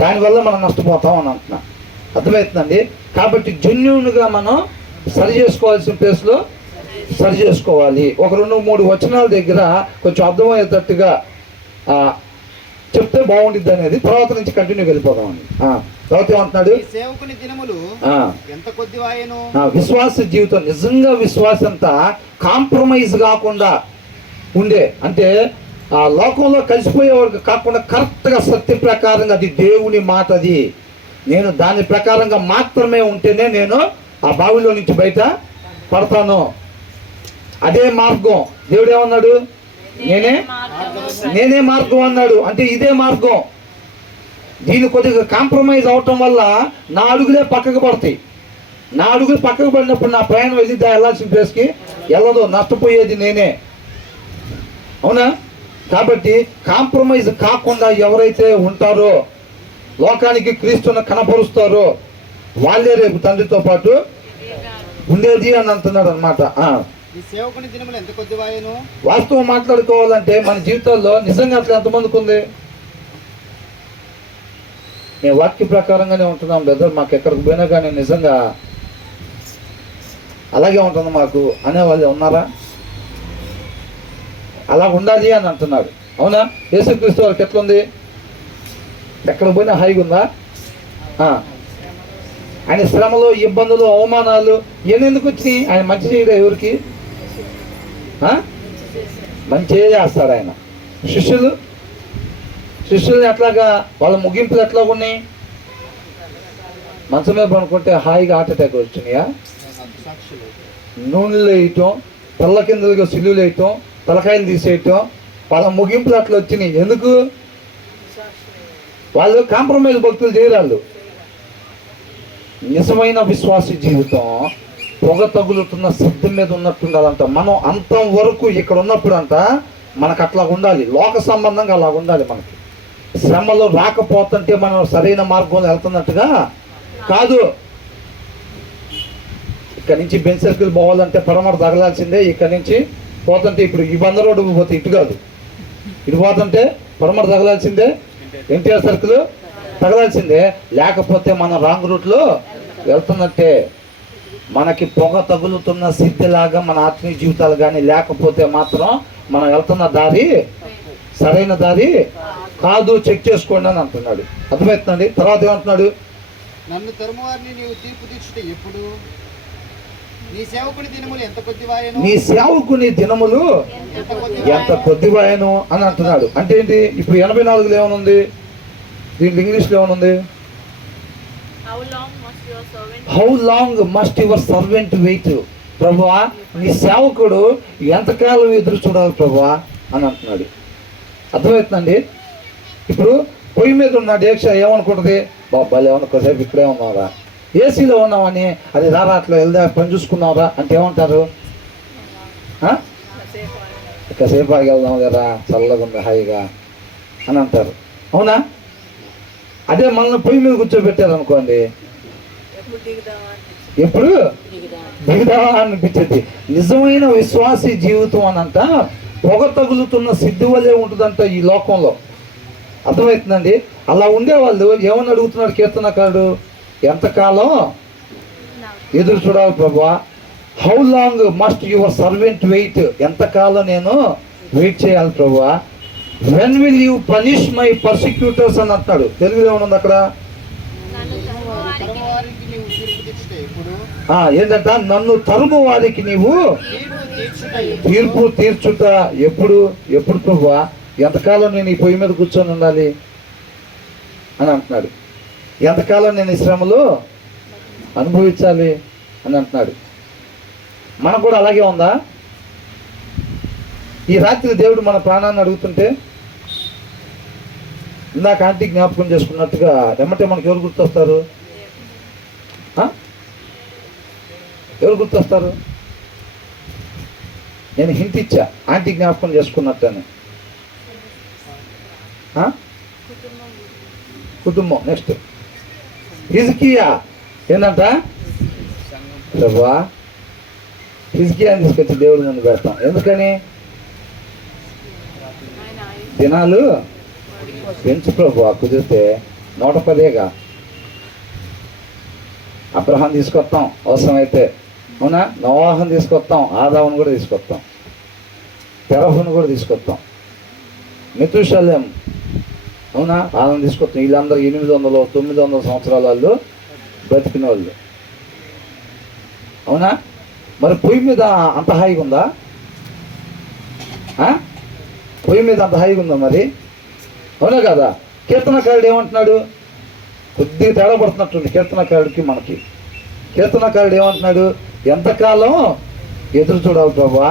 దానివల్ల మనం నష్టపోతాం అని అంటున్నా. అర్థమవుతుందండి? కాబట్టి జెన్యూన్గా మనం సరి చేసుకోవాల్సిన ప్లేస్లో సరి చేసుకోవాలి. ఒక 2-3 వచనాల దగ్గర కొంచెం అర్థమయ్యేటట్టుగా చెప్తే బాగుండిద్ది అనేది. తర్వాత నుంచి కంటిన్యూ వెళ్ళిపోదామండి. తర్వాత ఏమంటున్నాడు? సేవకుని దినములు ఎంత కొద్దివాయెను. విశ్వాస జీవితం నిజంగా విశ్వాసంతా కాంప్రమైజ్ కాకుండా ఉండే, అంటే ఆ లోకంలో కలిసిపోయేవాడు కాకుండా కరెక్ట్గా సత్య ప్రకారంగా, అది దేవుని మాట, అది నేను దాని ప్రకారంగా మాత్రమే ఉంటేనే నేను ఆ బావిలో నుంచి బయట పడతాను. అదే మార్గం. దేవుడు ఏమన్నాడు? నేనే మార్గం అన్నాడు. అంటే ఇదే మార్గం. దీన్ని కొద్దిగా కాంప్రమైజ్ అవటం వల్ల నా అడుగులే పక్కకు పడతాయి. నా అడుగులు పక్కకు పడినప్పుడు నా ప్రయాణం వెళ్ళాల్సిన ప్లేస్కి వెళ్ళదు. నష్టపోయేది నేనే. అవునా? కాబట్టి కాంప్రమైజ్ కాకుండా ఎవరైతే ఉంటారో, లోకానికి క్రీస్తును కనపరుస్తారో వాళ్ళే రేపు తండ్రితో పాటు ఉండేది అని అంటున్నాడు అనమాట. వాస్తవం మాట్లాడుకోవాలంటే మన జీవితాల్లో నిజంగా అట్లా ఎంతమందికి ఉంది? నేను వాక్య ప్రకారంగానే ఉంటున్నాం బ్రదర్, మాకు ఎక్కడికి పోయినా కానీ నిజంగా అలాగే ఉంటుంది మాకు అనేవాళ్ళు ఉన్నారా? అలా ఉండాలి అని అంటున్నాడు. అవునా? యేసుక్రీస్తు వారికి ఎట్లుంది? ఎక్కడ పోయినా హాయిగా ఉందా? ఆయన శ్రమలు, ఇబ్బందులు, అవమానాలు ఇవన్నీ ఎందుకు వచ్చినాయి? ఆయన మంచి చేయడా ఎవరికి? మంచి చేస్తాడు ఆయన. శిష్యుల్ని ఎట్లాగా వాళ్ళ ముగింపులు ఎట్లా ఉన్నాయి? మంచం మీద పడుకుంటే హాయిగా హార్ట్ అటాక్ వచ్చినాయా? నూనెలు వేయటం, తల్ల కిందలుగా సిల్లులు వేయటం, తలకాయలు తీసేయటం, వాళ్ళ ముగింపులు అట్లా వచ్చినాయి. ఎందుకు? వాళ్ళు కాంప్రమైజ్ భక్తులు చేయరాళ్ళు. నిజమైన విశ్వాస జీవితం పొగ తగులుతున్న సిద్ధం మీద ఉన్నట్టుండాలంట. మనం అంతం వరకు ఇక్కడ ఉన్నప్పుడు అంట మనకు అట్లా ఉండాలి. లోక సంబంధంగా అలా ఉండాలి. మనకి శ్రమలో రాకపోతుంటే మనం సరైన మార్గంలో వెళ్తున్నట్టుగా కాదు. ఇక్కడ నుంచి బెంచ్ సర్కిల్ పోవాలంటే పరమట తగలాల్సిందే. ఇక్కడ నుంచి పోతుంటే ఇప్పుడు ఈ బంద రోడ్డు పోతే ఇటు కాదు, ఇటు పోతుంటే పరమట తగలాల్సిందే, ఎన్టీఆర్ సర్కిల్ తగలాల్సిందే. లేకపోతే మనం రాంగ్ రూట్లో వెళ్తున్నట్టే. మనకి పొగ తగులుతున్న సిద్ధిలాగా మన ఆత్మీయ జీవితాలు కానీ లేకపోతే మాత్రం మనం వెళ్తున్న దారి సరైన దారి కాదు. చెక్ చేసుకోండి అని అంటున్నాడు. అర్థమవుతుందండి? తర్వాత ఏమంటున్నాడు? నన్ను తరుమువారిని నీవు తీర్పు తీర్చుట ఎప్పుడు? నీ సేవకుని దినములు ఎంత కొద్దివాయెను. నీ సేవకుని దినములు ఎంత కొద్దివాయెను అని అంటున్నాడు. అంటే ఏంటి? ఇప్పుడు 84లో ఏమనుంది? దీంట్లో ఇంగ్లీష్లో ఏమనుంది? How long must your servant wait. ప్రభువా, నీ సేవకుడు ఎంతకాలం ఎదురు చూడాలి ప్రభువా అని అంటున్నాడు. అర్థమవుతుందండి? ఇప్పుడు పొయ్యి మీద ఉన్న డేక్ష ఏమనుకుంటుంది? బాబాలు ఏమన్నా కొద్దిసేపు ఇక్కడే ఉన్నారా, ఏసీలో ఉన్నామని అది రారా అట్లా వెళ్దా పని చూసుకున్నావురా అంటే ఏమంటారు? ఇక్కసేపు ఆగి వెళ్దాం కదా, చల్లగా ఉంది హాయిగా అని అంటారు. అవునా? అదే మనల్ని పొయ్యి మీద కూర్చోబెట్టారు అనుకోండి, ఎప్పుడు దిగుదామా అనిపించేది. నిజమైన విశ్వాసీ జీవితం అనంట పొగ తగులుతున్న సిద్ధి వల్లే ఉంటుందంట ఈ లోకంలో. అర్థమవుతుందండి? అలా ఉండేవాళ్ళు ఏమని అడుగుతున్నాడు కీర్తనకారుడు? ఎంతకాలం ఎదురు చూడాలి ప్రభువా? How long must your servant wait? ఎంతకాలం నేను వెయిట్ చేయాలి ప్రభువా? When will you punish my persecutors అని అంటున్నాడు. తెలుగులో ఏమనుంది అక్కడ? ఏంటంట? నన్ను తరుము వారికి నీవు తీర్పు తీర్చుట ఎప్పుడు? ఎప్పుడు ప్రభువా? ఎంతకాలం నేను ఈ పొయ్యి మీద కూర్చొని ఉండాలి అని అంటున్నాడు. ఎంతకాలం నేను ఈ శ్రమలు అనుభవించాలి అని అంటున్నాడు. మనకు కూడా అలాగే ఉందా? ఈ రాత్రి దేవుడు మన ప్రాణాన్ని అడుగుతుంటే ఇందాక ఆంటీ జ్ఞాపకం చేసుకున్నట్టుగా ఎమ్మటే మనకు ఎవరు గుర్తొస్తారు? ఎవరు గుర్తొస్తారు? నేను హింట్ ఇచ్చా ఆంటీ జ్ఞాపకం చేసుకున్నట్టని. కుటుంబం. నెక్స్ట్ హిజ్కియా. ఏంటంట? ప్రభువా హిజ్కియాని తీసుకొచ్చి దేవుడి ముందు పెడతాం. ఎందుకని? దినాలు పెంచు ప్రభువా, కుదిరితే 110గా. అబ్రహాం తీసుకొస్తాం అవసరమైతే, అవునా? నోవాహుని తీసుకొస్తాం, ఆదామును కూడా తీసుకొస్తాం, తెరహును కూడా తీసుకొస్తాం, మెతూషలేం, అవునా? ఆదాము తీసుకొస్తాం. వీళ్ళందరూ 800 900 సంవత్సరాల వాళ్ళు బతికిన వాళ్ళు. అవునా? మరి పొయ్యి మీద అంత హాయిగా ఉందా? పొయ్యి మీద అంత హాయిగా ఉందా మరి? అవునా కదా? కీర్తనకారుడు ఏమంటున్నాడు? కొద్దిగా తేడా పడుతున్నట్టుంది కీర్తనకారుడికి మనకి. కీర్తనకారుడు ఏమంటున్నాడు? ఎంతకాలం ఎదురు చూడాలి ప్రభువా?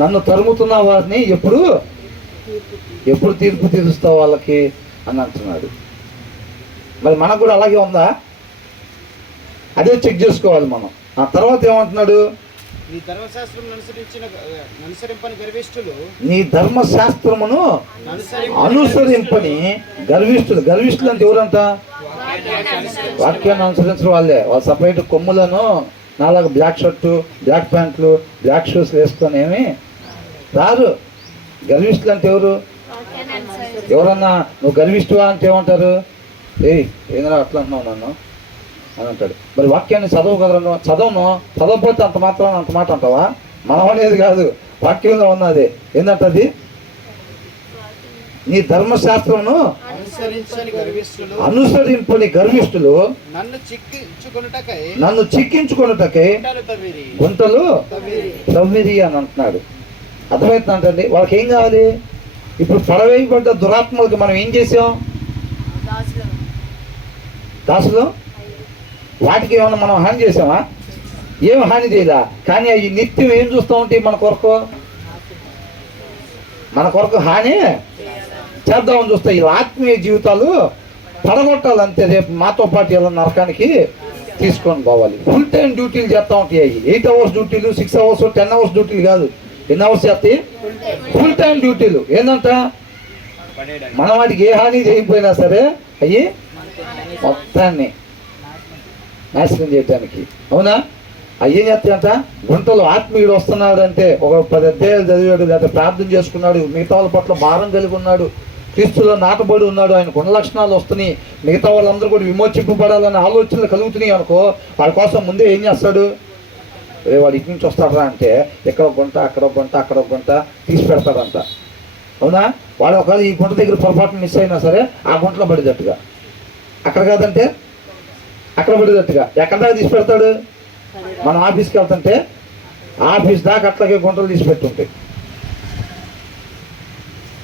నన్ను తరుముతున్న వారిని ఎప్పుడు తీర్పు తీరుస్తావు వాళ్ళకి అని అంటున్నాడు. మరి మనకు కూడా అలాగే ఉందా? అదే చెక్ చేసుకోవాలి మనం. ఆ తర్వాత ఏమంటున్నాడు? నీ ధర్మశాస్త్రమును అనుసరింపని గర్విష్ఠులు. గర్విష్ఠులు అంటే ఎవరంట? వాక్యాన్ని అనుసరించడం వాళ్ళే. వాళ్ళు సపరేట్ కొమ్ములను నాలుగు బ్లాక్ షర్టు, బ్లాక్ ప్యాంట్లు, బ్లాక్ షూస్ వేసుకొని ఏమి రారు. గర్విష్ఠులు అంటే ఎవరు? ఎవరన్నా నువ్వు గర్విష్ఠువా అంటే ఏమంటారు? ఏంద్రా అట్లా అంటున్నావు నన్ను అని అంటాడు. మరి వాక్యాన్ని చదవు కదరా? చదవకపోతే అంత మాత్రం అంత మాట అంటావా? మనం అనేది కాదు, వాక్యంలో ఉన్నది. ఏంటంటది? నీ ధర్మశాస్త్రమును అనుసరింపని గర్విష్ఠులు నన్ను చిక్కించుకొనుటకై గుంటలు తవ్విరి అని అంటున్నాడు. అర్థమవుతుందంటండి? వాళ్ళకి ఏం కావాలి? ఇప్పుడు పడవేయబడ్డ దురాత్మలకు మనం ఏం చేసాం? దాసులు. వాటికి ఏమన్నా మనం హాని చేసామా? ఏం హాని చేయదా. కానీ అవి నిత్యం ఏం చూస్తూ ఉంటాయి? మన కొరకు హాని చేద్దామని చూస్తాయి. ఈ ఆత్మీయ జీవితాలు పడగొట్టాలంతే. రేపు మాతో పాటు ఇలా నరకానికి తీసుకొని పోవాలి. ఫుల్ టైం డ్యూటీలు చేస్తూ ఉంటాయి. అవి 8 hours డ్యూటీలు, 6 hours, 10 hours డ్యూటీలు కాదు. ఎన్ని అవర్స్ చేస్తాయి? ఫుల్ టైం డ్యూటీలు. ఏంటంట? మన వాటికి ఏ హాని చేయకపోయినా సరే అయ్యి మొత్తాన్ని నాశనం చేయడానికి. అవునా? అయ్యేం చేస్తాయంట? గుంటలు. ఆత్మీయుడు వస్తున్నాడు అంటే ఒక 10 అధ్యాయాలు చదివాడు, లేదా ప్రార్థన చేసుకున్నాడు, మిగతా వాళ్ళ పట్ల భారం కలిగి ఉన్నాడు, క్రీస్తులో నాటబడి ఉన్నాడు, ఆయన గుణ లక్షణాలు వస్తున్నాయి, మిగతా వాళ్ళందరూ కూడా విమోచింపబడాలనే ఆలోచనలు కలుగుతున్నాయి అనుకో, వాడి కోసం ముందే ఏం చేస్తాడు? వాడు ఇటు నుంచి వస్తాడరా అంటే ఇక్కడ ఒక గుంట, అక్కడ ఒక గుంట, అక్కడ ఒక గుంట తీసి పెడతాడంట. అవునా? వాడు ఒకవేళ ఈ గుంట దగ్గర పొరపాటున మిస్ అయినా సరే ఆ గుంటలో పడేటట్టుగా, అక్కడ కాదంటే అక్కడ పడేటట్టుగా ఎక్కడ దాకా తీసి పెడతాడు? మనం ఆఫీస్కి వెళ్తుంటే ఆఫీస్ దాకా అట్లాగే గుంటలు తీసి పెట్టుంటాయి.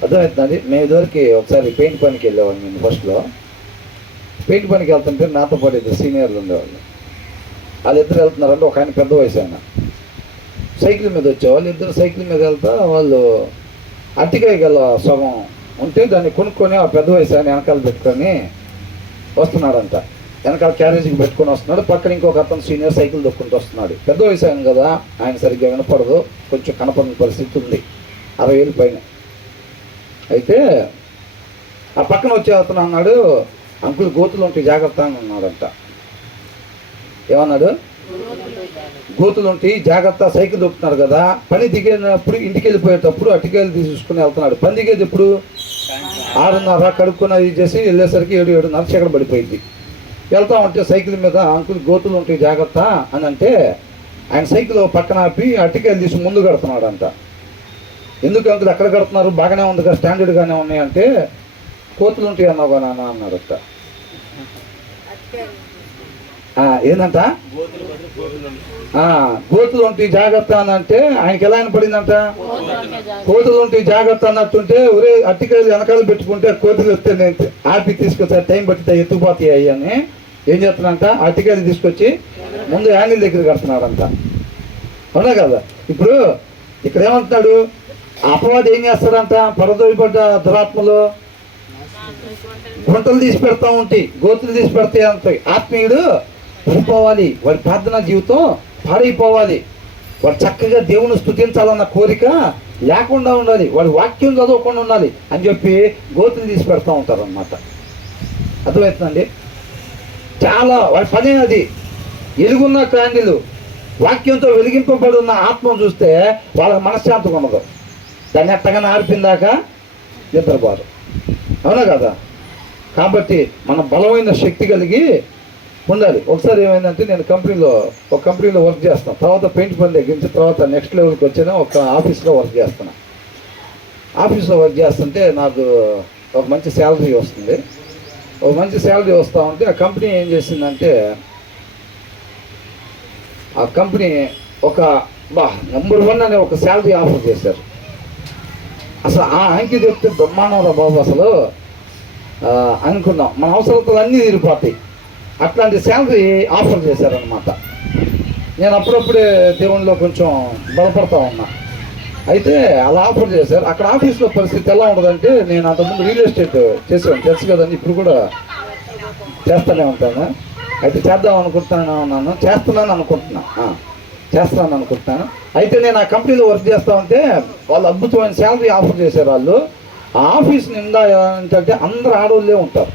అర్థమవుతుందండి? మేము ఇదివరకు ఒకసారి పెయింట్ పనికి వెళ్ళేవాడిని. నేను ఫస్ట్లో పెయింట్ పనికి వెళ్తుంటే నాతో పాటు 2 సీనియర్లు ఉండేవాళ్ళు. వాళ్ళిద్దరు వెళ్తున్నారంటే ఒక ఆయన పెద్ద వయసు ఆయన సైకిల్ మీద వచ్చేవాళ్ళు. ఇద్దరు సైకిల్ మీద వెళ్తా వాళ్ళు అరటికాయ గల సగం ఉంటే దాన్ని కొనుక్కొని ఆ పెద్ద వయసు ఆయన వెనకాల పెట్టుకొని వస్తున్నారంట. వెనకాల క్యారేజీకి పెట్టుకొని వస్తున్నాడు. పక్కన ఇంకొక అతను సీనియర్ సైకిల్ దొక్కుంటూ వస్తున్నాడు. పెద్ద వయసు ఆయన కదా, ఆయన సరిగ్గా వినపడదు, కొంచెం కనపడిన పరిస్థితి ఉంది, 60 ఏళ్ళు పైన. అయితే ఆ పక్కన వచ్చే అతను అన్నాడు, అంకుల్ గోతులు ఉంటాయి జాగ్రత్త అని అన్నాడంట. ఏమన్నాడు? గోతులు ఉంటాయి జాగ్రత్త, సైకిల్ దొక్కుతున్నాడు కదా. పని దిగేటప్పుడు ఇంటికి వెళ్ళిపోయేటప్పుడు అటికేలు తీసుకుని వెళ్తున్నాడు. పని దిగేది ఎప్పుడు 6:30 కడుక్కొని అది చేసి వెళ్ళేసరికి 7:30 చీకటి పడిపోయింది. వెళ్తా ఉంటే సైకిల్ మీద అంకుల్ గోతులు ఉంటాయి జాగ్రత్త అని అంటే ఆయన సైకిల్ పక్కన ఆపి అటికేలు తీసి ముందు కడుతున్నాడంట. ఎందుకు అంకుల్ ఎక్కడ కడుతున్నారు, బాగానే ఉంది కదా, స్టాండర్డ్గానే ఉన్నాయంటే కోతులు ఉంటాయి అన్నావు నాన్న అన్నాడట. ఏంటంట కోతులు ఉంటాయి జాగ్రత్త అని అంటే ఆయనకి ఎలా పడిందంట, కోతులు ఉంటాయి జాగ్రత్త అన్నట్టుంటే ఒరే అట్టికాయలు వెనకాల పెట్టుకుంటే కోతులు వస్తే నేను ఆపి తీసుకొచ్చా, టైం పట్టితే ఎత్తుకుపోతాయి అని ఏం చేస్తున్నాడంట, అట్టికాయలు తీసుకొచ్చి ముందు హ్యాండిల్ దగ్గర కడుతున్నాడంట. అవునా కదా? ఇప్పుడు ఇక్కడ ఏమంటున్నాడు, అపవాది ఏం చేస్తాడంట, పరదోయబడ్డ దురాత్మలు గుంటలు తీసి పెడతా ఉంటాయి, గోతులు తీసి పెడతాయి అంటాయి. ఆత్మీయుడు పడిపోవాలి, వాడి ప్రార్థనా జీవితం పాడైపోవాలి, వాడు చక్కగా దేవుని స్తుతించాలన్న కోరిక లేకుండా ఉండాలి, వాడి వాక్యం చదవకుండా ఉండాలి అని చెప్పి గోతులు తీసి పెడతా ఉంటారు అన్నమాట. అర్థమవుతుందండి? చాలా వాడి పని అది. ఎలుగున్న క్యాండిలు వాక్యంతో వెలిగింపబడి ఉన్న ఆత్మను చూస్తే వాళ్ళకి మనశ్శాంతిగా ఉండదు, దాన్ని ఎట్టగానే ఆర్పిందాకా నిద్రపోరు. అవునా కదా? కాబట్టి మన బలమైన శక్తి కలిగి ఉండాలి. ఒకసారి ఏమైందంటే నేను ఒక కంపెనీలో వర్క్ చేస్తాను, తర్వాత పెయింట్ పని తగ్గించి తర్వాత నెక్స్ట్ లెవెల్కి వచ్చిన ఒక ఆఫీస్లో వర్క్ చేస్తున్నా. ఆఫీస్లో వర్క్ చేస్తుంటే నాకు ఒక మంచి శాలరీ వస్తుంది. ఒక మంచి శాలరీ వస్తూ ఉంటే ఆ కంపెనీ ఏం చేసిందంటే, ఆ కంపెనీ ఒక నెంబర్ 1 అనే ఒక శాలరీ ఆఫర్ చేశారు. అసలు ఆ అంకి చెప్తే బ్రహ్మాండం బాబు అసలు అనుకున్నాం, మన అవసరతలు అన్నీ తీరిపోతాయి, అట్లాంటి శాలరీ ఆఫర్ చేశారనమాట. నేను అప్పుడప్పుడే దేవునిలో కొంచెం బలపడతా ఉన్నా. అయితే అలా ఆఫర్ చేశారు. అక్కడ ఆఫీస్లో పరిస్థితి ఎలా ఉండదంటే, నేను అంతకుముందు రియల్ ఎస్టేట్ చేసేవాడిని, తెలుసు కదండి, ఇప్పుడు కూడా చేస్తూనే ఉంటాను. అయితే చేద్దాం అనుకుంటున్నాను, చేస్తున్నాను అనుకుంటున్నాను. అయితే నేను ఆ కంపెనీలో వర్క్ చేస్తూ ఉంటే వాళ్ళు అద్భుతమైన శాలరీ ఆఫర్ చేశారు. వాళ్ళు ఆ ఆఫీస్ నిండా ఏంటంటే అందరూ ఆడవాళ్ళే ఉంటారు,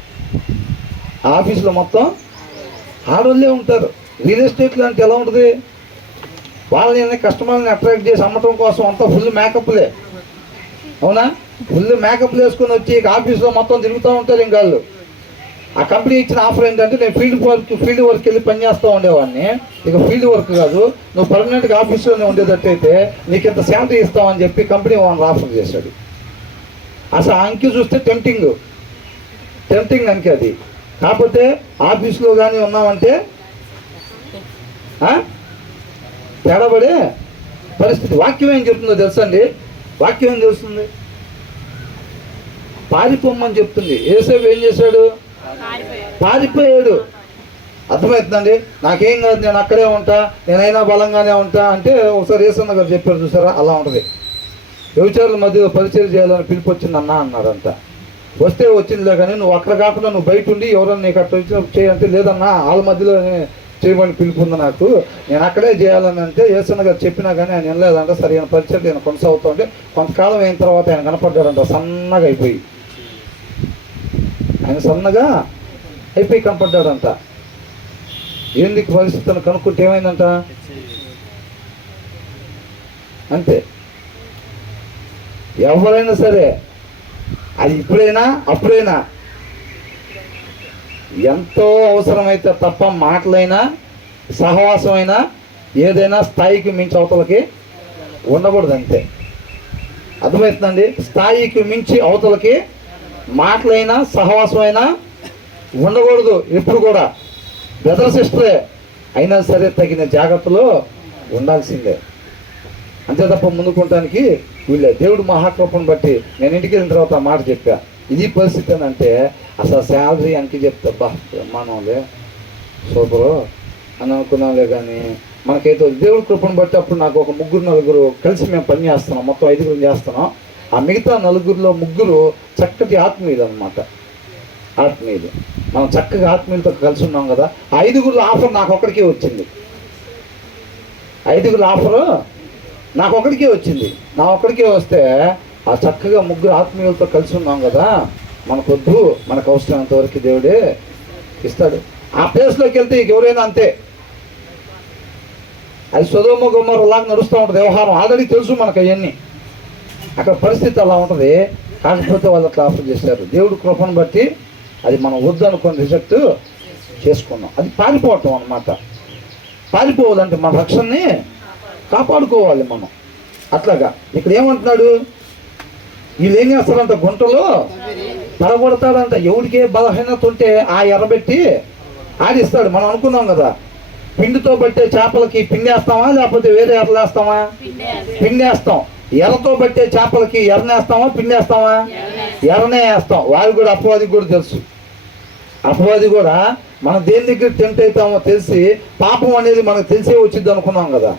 ఆ ఆఫీస్లో మొత్తం ఆడవాళ్ళే ఉంటారు. రియల్ ఎస్టేట్లో అంటే ఎలా ఉంటుంది, వాళ్ళని కస్టమర్ని అట్రాక్ట్ చేసి అమ్మటం కోసం అంతా ఫుల్ మేకప్లే. అవునా? ఫుల్ మేకప్లు వేసుకొని వచ్చి ఆఫీస్లో మొత్తం తిరుగుతూ ఉంటారు. ఇంకా వాళ్ళు ఆ కంపెనీ ఇచ్చిన ఆఫర్ ఏంటంటే, నేను ఫీల్డ్ వర్క్ వెళ్ళి పని చేస్తూ ఉండేవాడిని, ఇక ఫీల్డ్ వర్క్ కాదు, నువ్వు పర్మనెంట్గా ఆఫీస్లోనే ఉండేటట్టయితే నీకు ఇంత శాలరీ ఇస్తామని చెప్పి కంపెనీ వాళ్ళని ఆఫర్ చేశాడు. అసలు ఆ అంకి చూస్తే టెంప్టింగ్ అంకి అది. కాకపోతే ఆఫీస్లో కానీ ఉన్నామంటే తేడాపడే పరిస్థితి. వాక్యం ఏం చెప్తుందో తెలుసండి? వాక్యం ఏం తెలుస్తుంది? పారిపోమ్మని చెప్తుంది. యేసేపు ఏం చేశాడు? పారిపోయాడు. అర్థమవుతుందండి? నాకేం కాదు, నేను అక్కడే ఉంటా, నేనైనా బలంగానే ఉంటా అంటే ఒకసారి యేసన్న గారు చెప్పారు చూసారా, అలా ఉంటుంది. వ్యభిచారుల మధ్యలో పరిచయం చేయాలని పిలుపు వచ్చిందన్నా అన్నారంట. వస్తే వచ్చిందిలే, కానీ నువ్వు అక్కడ కాకుండా నువ్వు బయట ఉండి ఎవరన్నా నీకు అట్లా వచ్చినప్పుడు చేయంటే, లేదన్నా వాళ్ళ మధ్యలో చేయమని పిలుపు ఉంది నాకు, నేను అక్కడే చేయాలని అంటే యేసన్న గారు చెప్పినా కానీ ఆయన వినలేదంట. సరైన పరిచయం నేను కొనసాగుతూ ఉంటే కొంతకాలం అయిన తర్వాత ఆయన కనపడ్డాడంట, సన్నగా అయిపోయి. ఆయన సన్నగా అయిపోయి కనపడ్డాడంట. ఏంది పరిస్థితిని కనుక్కుంటే ఏమైందంట, అంతే. ఎవరైనా సరే అది ఇప్పుడైనా అప్పుడైనా ఎంతో అవసరమైతే తప్ప మాటలైనా సహవాసమైనా ఏదైనా స్థాయికి మించి అవతలకి ఉండకూడదు, అంతే. అర్థమవుతుందండి? స్థాయికి మించి అవతలకి మాటలైనా సహవాసమైనా ఉండకూడదు ఎప్పుడు కూడా. బ్రదర్ సిస్టరే అయినా సరే తగిన జాగ్రత్తలో ఉండాల్సిందే, అంతే తప్ప ముందుకుంటానికి వీళ్ళే. దేవుడు మహాకృపను బట్టి నేను ఇంటికి వెళ్ళిన తర్వాత మాట చెప్పా, ఇది పరిస్థితి అని అంటే అసలు శాలరీ అంకి చెప్తా బ్రహ్మాండంలే సూపరు అని అనుకున్నాంలే. కానీ మనకైతే దేవుడి కృపను బట్టి అప్పుడు నాకు ఒక 3-4 కలిసి మేము పని చేస్తున్నాం, మొత్తం 5 చేస్తున్నాం. ఆ మిగతా 4లో 3 చక్కటి ఆత్మీయులు అనమాట. ఆత్మీయులు. మనం చక్కగా ఆత్మీయులతో కలిసి ఉన్నాం కదా. 5 ఆఫర్ నాకు ఒక్కడికే వచ్చింది. 5 ఆఫరు నాకు ఒక్కడికే వచ్చింది. నా ఒక్కడికే వస్తే ఆ చక్కగా 3 ఆత్మీయులతో కలిసి ఉన్నాం కదా, మనకొద్దు, మనకు అవసరమైనంత వరకు దేవుడే ఇస్తాడు. ఆ ప్లేస్లోకి వెళ్తే ఎవరైనా అంతే. అది సొదొమ గొమొర్రాలాగా నడుస్తూ ఉంటుంది వ్యవహారం. ఆల్రెడీ తెలుసు మనకు అవన్నీ. అక్కడ పరిస్థితి అలా ఉంటుంది. కాకపోతే వాళ్ళు అట్లా ఆఫర్ చేశారు. దేవుడు కృపను బట్టి అది మనం వద్దు అనుకుని రిజెక్ట్ చేసుకున్నాం. అది పారిపోవటం అన్నమాట. పారిపోవాలంటే మన రక్షణని కాపాడుకోవాలి మనం. అట్లాగా ఇక్కడ ఏమంటున్నాడు, వీళ్ళు ఏం చేస్తారంట, గుంటలో పడగొడతాడంట. ఎవడికే బలహీనత ఉంటే ఆ ఎర్రబెట్టి ఆడిస్తాడు. మనం అనుకున్నాం కదా, పిండితో పట్టే చేపలకి పిండేస్తామా లేకపోతే వేరే ఎర్రలేస్తామా? పిండేస్తాం. ఎర్రతో పట్టే చేపలకి ఎర్రనేస్తామా పిండేస్తామా? ఎర్రనే వేస్తాం. వారికి కూడా, అపవాదికి కూడా తెలుసు. అపవాది కూడా మనం దేని దగ్గర టెంప్ట్ అవుతామో తెలిసి, పాపం అనేది మనకు తెలిసే వచ్చింది అనుకున్నాం కదా,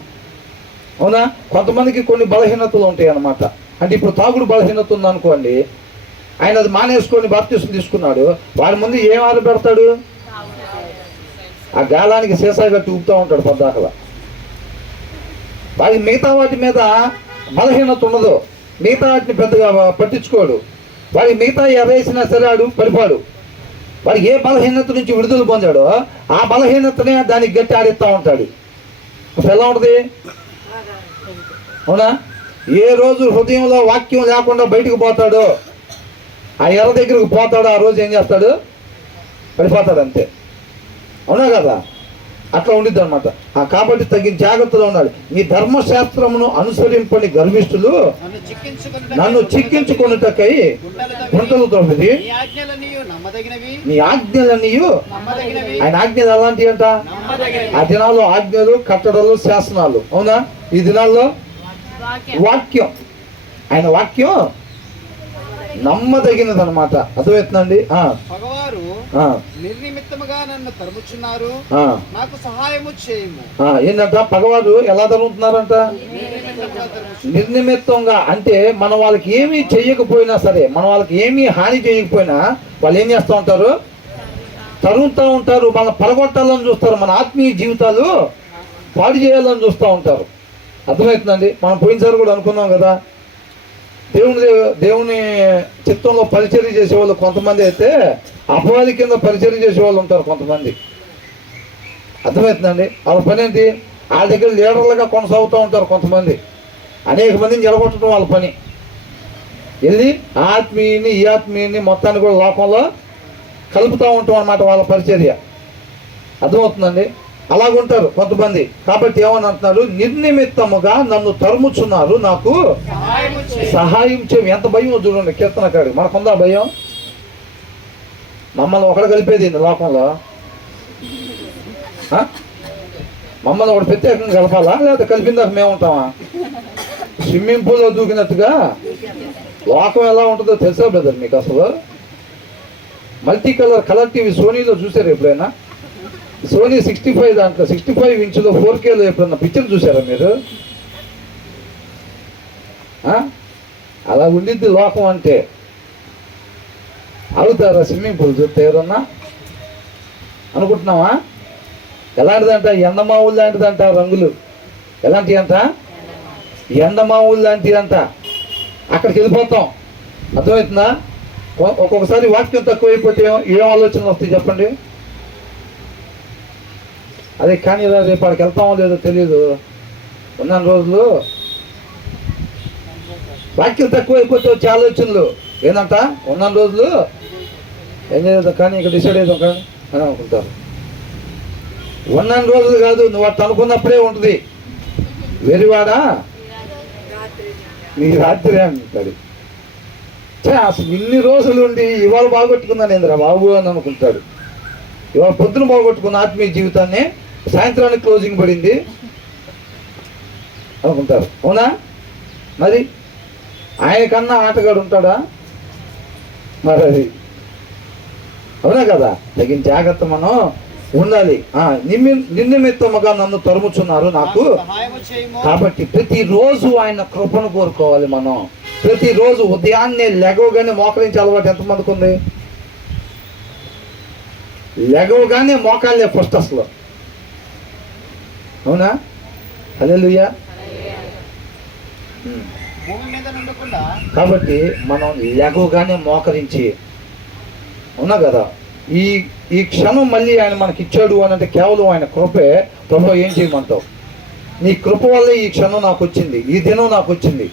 అవునా? కొంతమందికి కొన్ని బలహీనతలు ఉంటాయి అన్నమాట. అంటే ఇప్పుడు తాగుడు బలహీనత ఉందనుకోండి, ఆయన అది మానేసుకొని బాప్తిసం తీసుకున్నాడు. వాడి ముందు ఏం ఆరబెడతాడు? ఆ గాలానికి సీసా కట్టి ఊపుతూ ఉంటాడు పొద్దాకల. వాడికి మిగతా వాటి మీద బలహీనత ఉండదు, మిగతా వాటిని పెద్దగా పట్టించుకోడు. వాడికి మిగతా ఎర్రేసినా సరే ఆడు పడిపాడు. వాడికి ఏ బలహీనత నుంచి విడుదల పొందాడో ఆ బలహీనతనే దానికి గట్టి ఆడిస్తూ ఉంటాడు. అసలు ఎలా ఉంటుంది, అవునా? ఏ రోజు హృదయంలో వాక్యం లేకుండా బయటకు పోతాడో, ఆ ఎర్ర దగ్గరకు పోతాడో, ఆ రోజు ఏం చేస్తాడు? పడిపోతాడు అంతే. అవునా కదా? అట్లా ఉండిద్ది అనమాట. కాబట్టి తగిన జాగ్రత్తలో ఉండాలి. నీ ధర్మశాస్త్రమును అనుసరింపని గర్విష్ఠులు నన్ను చిక్కించుకొనుటకై గుంటలు తవ్విది. నీ ఆజ్ఞలన్నీ ఆయన ఆజ్ఞలు ఎలాంటివి అంట? ఆ దినాల్లో ఆజ్ఞలు, కట్టడలు, శాసనాలు. అవునా? ఈ దినాల్లో వాక్యం, ఆయన వాక్యం నమ్మదగినది అనమాట. అర్థమవుతుందండి? నిర్నిమిత్తముగా నన్ను తరుముచున్నారు, నాకు సహాయము చేయము. ఏంటంట? పగవారు ఎలా తరుగుతున్నారంట? నిర్నిమిత్తంగా. అంటే మనం వాళ్ళకి ఏమీ చెయ్యకపోయినా సరే, మనం వాళ్ళకి ఏమీ హాని చేయకపోయినా వాళ్ళు ఏం చేస్తూ ఉంటారు? తరుగుతూ ఉంటారు. మన పడగొట్టాలని చూస్తారు. మన ఆత్మీయ జీవితాలు పాడు చేయాలని చూస్తూ ఉంటారు. అర్థమవుతుందండి? మనం పోయినసారి కూడా అనుకున్నాం కదా, దేవుని చిత్తంలో పరిచర్య చేసేవాళ్ళు కొంతమంది అయితే అపవాది కింద పరిచర్య చేసేవాళ్ళు ఉంటారు కొంతమంది. అర్థమవుతుందండి? వాళ్ళ పని ఏంటి? వాళ్ళ దగ్గర లీడర్లుగా కొనసాగుతూ ఉంటారు కొంతమంది. అనేక మందిని జరగొట్టడం వాళ్ళ పని. వెళ్ళి ఆత్మీయుని ఈ ఆత్మీయుని మొత్తాన్ని కూడా లోకంలో కలుపుతూ ఉంటాం అన్నమాట వాళ్ళ పరిచర్య. అర్థమవుతుందండి? అలాగుంటారు కొంతమంది. కాబట్టి ఏమని అంటున్నారు? నిర్నిమిత్తముగా నన్ను తరుముచున్నారు, నాకు సహాయం చేయము. ఎంత భయం చూడండి కీర్తనకాడు. మనకుందా భయం? మమ్మల్ని ఒకడు కలిపేది లోకంలో, మమ్మల్ని ఒకటి ప్రత్యేకంగా కలపాలా లేకపోతే కలిపిందాక మేము ఉంటామా? స్విమ్మింగ్ పూల్లో దూకినట్టుగా లోకం ఎలా ఉంటుందో తెలుసా బ్రదర్ మీకు? అసలు మల్టీ కలర్ టీవీ సోనీలో చూసారు ఎప్పుడైనా? సోనీ 65 దాంట్లో 65 ఇంచులో 4Kలో ఎప్పుడన్నా పిక్చర్ చూసారా మీరు? అలా ఉండిద్ది లోకం అంటే. అవుతారా స్విమ్మింగ్ పూల్ చూస్తే ఎవరన్నా? అనుకుంటున్నావా? ఎలాంటిదంట? ఎండమావులు లాంటిదంట. రంగులు ఎలాంటివి అంట? ఎండమావులు లాంటివి అంట. అక్కడికి వెళ్ళిపోతాం. అర్థమవుతుందా? ఒక్కొక్కసారి వాక్యం తక్కువైపోతే ఏం ఆలోచనలు వస్తాయి చెప్పండి? అదే కానీ రేపు అక్కడికి వెళ్తామో లేదో తెలియదు. ఉన్న రోజులు వాక్యం తక్కువైపోతే వచ్చే ఆలోచనలు ఏంటంట? ఉన్న రోజులు ఏం చేద్దాం కానీ ఇక్కడ డిసైడ్ అవుతాం కానీ అని అనుకుంటారు. ఉన్న రోజులు కాదు, నువ్వు అట్లా అనుకున్నప్పుడే ఉంటుంది. వెరివాడా నీ రాత్రి అంటాడు. అసలు ఇన్ని రోజులు ఉండి ఇవాళ బాగొట్టుకున్నాను ఏంద్రా బాబు అని అనుకుంటాడు. ఇవాళ పొద్దున బాగొట్టుకున్న ఆత్మీయ జీవితాన్ని సాయంత్రానికి క్లోజింగ్ పడింది అనుకుంటారు. అవునా? మరి ఆయన కన్నా ఆటగాడు ఉంటాడా? మరి అది అవునా కదా? తగిన జాగ్రత్త మనం ఉండాలి. నిర్నిమిత్తముగా నన్ను తరుముచున్నారు, నాకు. కాబట్టి ప్రతిరోజు ఆయన కృపను కోరుకోవాలి మనం. ప్రతిరోజు ఉదయాన్నే లెగవగానే మోకరించి అలవాటు ఎంతమందికి ఉంది? లెగవగానే మోకాళ్ళే ఫస్ట్ అసలు. అవునా? హల్లెలూయా. భూమి మీద ఉండకుండా కాబట్టి మనం లెగవగానే మోకరించి, అవునా కదా, ఈ ఈ క్షణం మళ్ళీ ఆయన మనకి ఇచ్చాడు అని అంటే కేవలం ఆయన కృపే. ప్రభు ఏం చేయమంటావు? నీ కృప వల్లే ఈ క్షణం నాకు వచ్చింది, ఈ దినం నాకు వచ్చింది.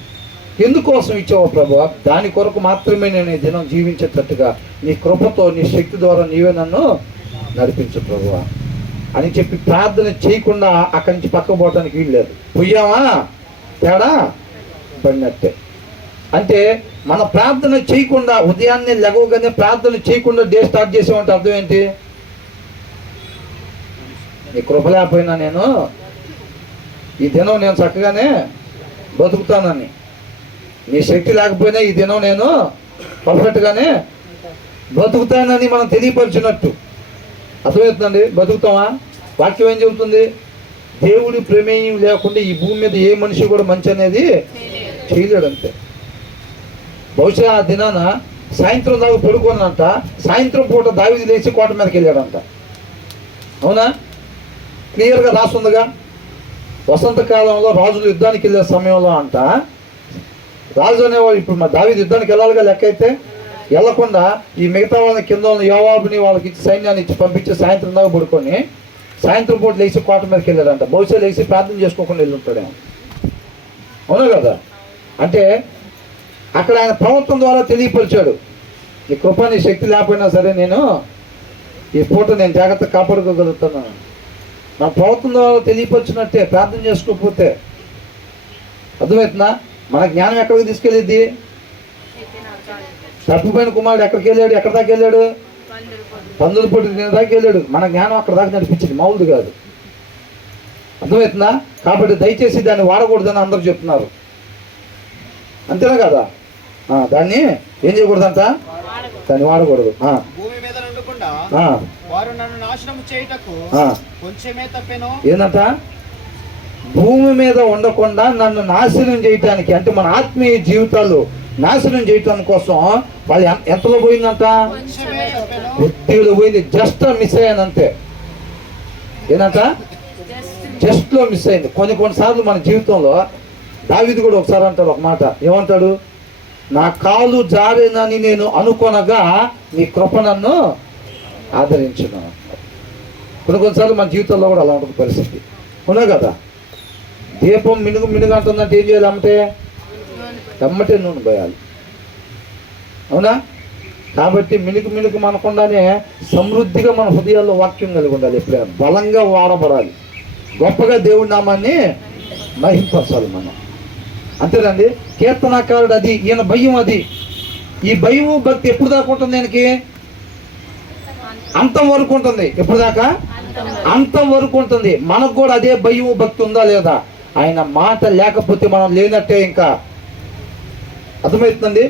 ఎందుకోసం ఇచ్చావు ప్రభు? దాని కొరకు మాత్రమే నేను ఈ దినం జీవించేటట్టుగా నీ కృపతో నీ శక్తి ద్వారా నీవే నన్ను నడిపించు ప్రభు అని చెప్పి ప్రార్థన చేయకుండా అక్కడి నుంచి పక్కకు పోవటానికి వీలు లేదు. పోయామా తేడా పడినట్టే. అంటే మన ప్రార్థన చేయకుండా, ఉదయాన్నే లెగవగానే ప్రార్థన చేయకుండా డే స్టార్ట్ చేసామంటే అర్థం ఏంటి? నీ కృప లేకపోయినా నేను ఈ దినం నేను చక్కగానే బతుకుతానని, నీ శక్తి లేకపోయినా ఈ దినం నేను పర్ఫెక్ట్గానే బతుకుతానని మనం తెలియపరిచినట్టు. అర్థమవుతుందండి? బతుకుతామా? వాక్యం ఏం చెబుతుంది? దేవుడి ప్రమేయం లేకుండా ఈ భూమి మీద ఏ మనిషి కూడా మంచి అనేది చేయలేడు. అంతే. బహుశా ఆ దినాన సాయంత్రం దాకా పడుకోనంట, సాయంత్రం పూట దావీదు లేచి కోట మీదకి వెళ్ళాడంట. అవునా? క్లియర్గా రాస్తుందిగా. వసంతకాలంలో రాజులు యుద్ధానికి వెళ్ళే సమయంలో అంట, రాజు అనేవాడు ఇప్పుడు మా దావీదు యుద్ధానికి వెళ్ళాలిగా, లెక్క అయితే వెళ్ళకుండా ఈ మిగతా వాళ్ళని కింద యోవాబుని వాళ్ళకి ఇచ్చి సైన్యాన్ని ఇచ్చి పంపించి సాయంత్రం దాకా పడుకొని సాయంత్రం పూట లేచి కోట మీదకి వెళ్ళాడంట. బహుశా లేచి ప్రార్థన చేసుకోకుండా వెళ్ళి ఉంటాడేమో. అవునా కదా? అంటే అక్కడ ఆయన ప్రవర్తన ద్వారా తెలియపరిచాడు, ఈ కృప నీ శక్తి లేకపోయినా సరే నేను ఈ పూట నేను జాగ్రత్తగా కాపాడుకోగలుగుతున్నాను. నా ప్రవర్తన ద్వారా తెలియపరిచినట్టే ప్రార్థన చేసుకోకపోతే. అర్థమవుతుందా? మన జ్ఞానం ఎక్కడికి తీసుకెళ్ళిద్ది? తప్పిపోయిన కుమారుడు ఎక్కడికి వెళ్ళాడు? ఎక్కడి దాకా వెళ్ళాడు? పందులు పొట్టు తినే దాకా వెళ్ళాడు. మన జ్ఞానం అక్కడ దాకా నడిపించింది, మామూలుది కాదు. అర్థమవుతుందా? కాబట్టి దయచేసి దాన్ని వాడకూడదని అందరూ చెప్తున్నారు. అంతేనా కదా? దాన్ని ఏం చేయకూడదంట? దాన్ని వాడకూడదు. భూమి మీద ఉండకుండా వారు నన్ను నాశనం చేయుటకు కొంచెమే తప్పేనో. ఏందంట? భూమి మీద ఉండకుండా నన్ను నాశనం చేయటానికి, అంటే మన ఆత్మీయ జీవితాలు నాశనం చేయటం కోసం వాళ్ళు ఎంతలో పోయిందంట? కొద్దిగా పోయింది. జస్ట్ మిస్ అయ్యాను అంతే. ఏంటంట? జస్ట్ లో మిస్ అయింది. కొన్నిసార్లు మన జీవితంలో దావీదు కూడా ఒకసారి అంటాడు ఒక మాట. ఏమంటాడు? నా కాలు జారినని నేను అనుకొనగా నీ కృప నన్ను ఆదరించును. కొన్నిసార్లు మన జీవితంలో కూడా అలా ఉంటుంది పరిస్థితి. అవునా కదా? దీపం మినుగు అంటుందంటే ఏం చేయాలి? ఎమ్మటే నూనె పోయాలి. అవునా? కాబట్టి మినుకు మనకుండానే సమృద్ధిగా మన హృదయాల్లో వాక్యం కలిగి ఉండాలి. ఎప్పుడైనా బలంగా వాడబడాలి, గొప్పగా దేవుడి నామాన్ని మహింపరచాలి మనం. అంతేనండి. కీర్తనాకారుడు అది, ఈయన భయం అది. ఈ భయము భక్తి ఎప్పుడు దాకా ఉంటుంది? ఆయనకి అంతం వరకు ఉంటుంది. ఎప్పుడు దాకా? అంతం వరకు ఉంటుంది. మనకు కూడా అదే భయము భక్తి ఉందా లేదా? ఆయన మాట లేకపోతే మనం లేనట్టే. ఇంకా అర్థమవుతుందండి?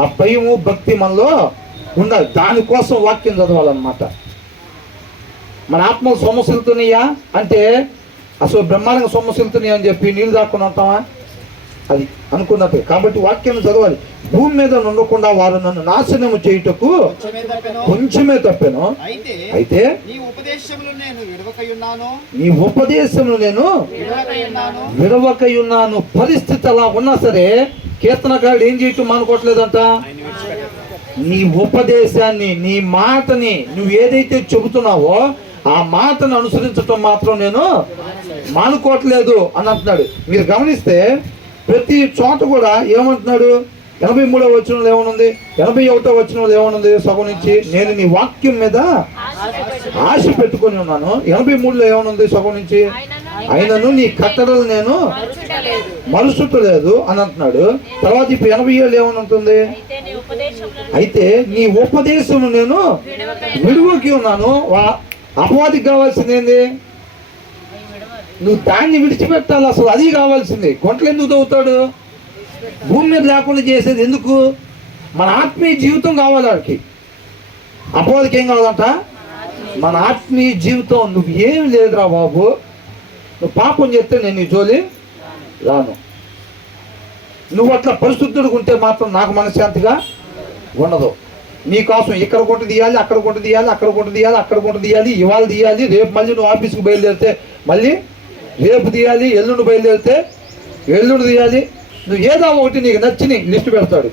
ఆ భయము భక్తి మనలో ఉండాలి. దానికోసం వాక్యం చదవాలన్నమాట. మన ఆత్మలు సొమ్మసిల్తున్నాయా అంటే అసలు బ్రహ్మాండంగా సొమ్మసిల్తున్నాయా అని చెప్పి నీళ్ళు దాక్కుని ఉంటామా? అది అనుకున్నట్టు. కాబట్టి వాక్యం చదవాలి. భూమి మీద ఉండకుండా వారు నన్ను నాశనము చేయుటకు కొంచెమే తప్పాను. అయితే నీ ఉపదేశములు నేను విడవకై ఉన్నాను. పరిస్థితి అలా ఉన్నా సరే కీర్తనకారుడు ఏం చేయటం మానుకోవట్లేదంట? నీ ఉపదేశాన్ని, నీ మాటని నువ్వు ఏదైతే చెబుతున్నావో ఆ మాటను అనుసరించటం మాత్రం నేను మానుకోవట్లేదు అని అంటున్నాడు. మీరు గమనిస్తే ప్రతి చోట కూడా ఏమంటున్నాడు? 83వ వచనంలో ఏమనుంది? 81వ వచనంలో ఏమనుంది? సగం నుంచి నేను నీ వాక్యం మీద ఆశ పెట్టుకొని ఉన్నాను. 83లో ఏమనుంది? సగం నుంచి ఆయనను నీ కట్టడలు నేను మరుచుటలేదు అని అంటున్నాడు. తర్వాత ఇప్పుడు 87 ఏమని ఉంటుంది? అయితే నీ ఉపదేశము నేను విడువకి ఉన్నాను. అపవాదికి కావాల్సింది ఏంది? నువ్వు దాన్ని విడిచిపెట్టాలి. అసలు అది కావాల్సింది. గుంటలు ఎందుకు తవ్వుతాడు? భూమి మీద లేకుండా చేసేది ఎందుకు? మన ఆత్మీయ జీవితం కావాలి వాడికి. అపవాదికి ఏం కావాలంట? మన ఆత్మీయ జీవితం. నువ్వు ఏమి లేదురా బాబు, నువ్వు పాపం చేస్తే నేను నీ జోలి రాను. నువ్వు అట్లా పరిశుద్ధుడిగా ఉంటే మాత్రం నాకు మనశ్శాంతిగా ఉండదు. నీకోసం ఇక్కడ గుంట తీయాలి, అక్కడ గుంట తీయాలి, అక్కడ గుంట తీయాలి, అక్కడ గుంట తీయాలి, ఇవాళ తీయాలి, రేపు మళ్ళీ నువ్వు ఆఫీస్కి బయలుదేరితే మళ్ళీ రేపు తీయాలి, ఎల్లుండి బయలుదేరితే ఎల్లుండి తీయాలి. నువ్వు ఏదో ఒకటి నీకు నచ్చి లిస్ట్ పెడతాడు.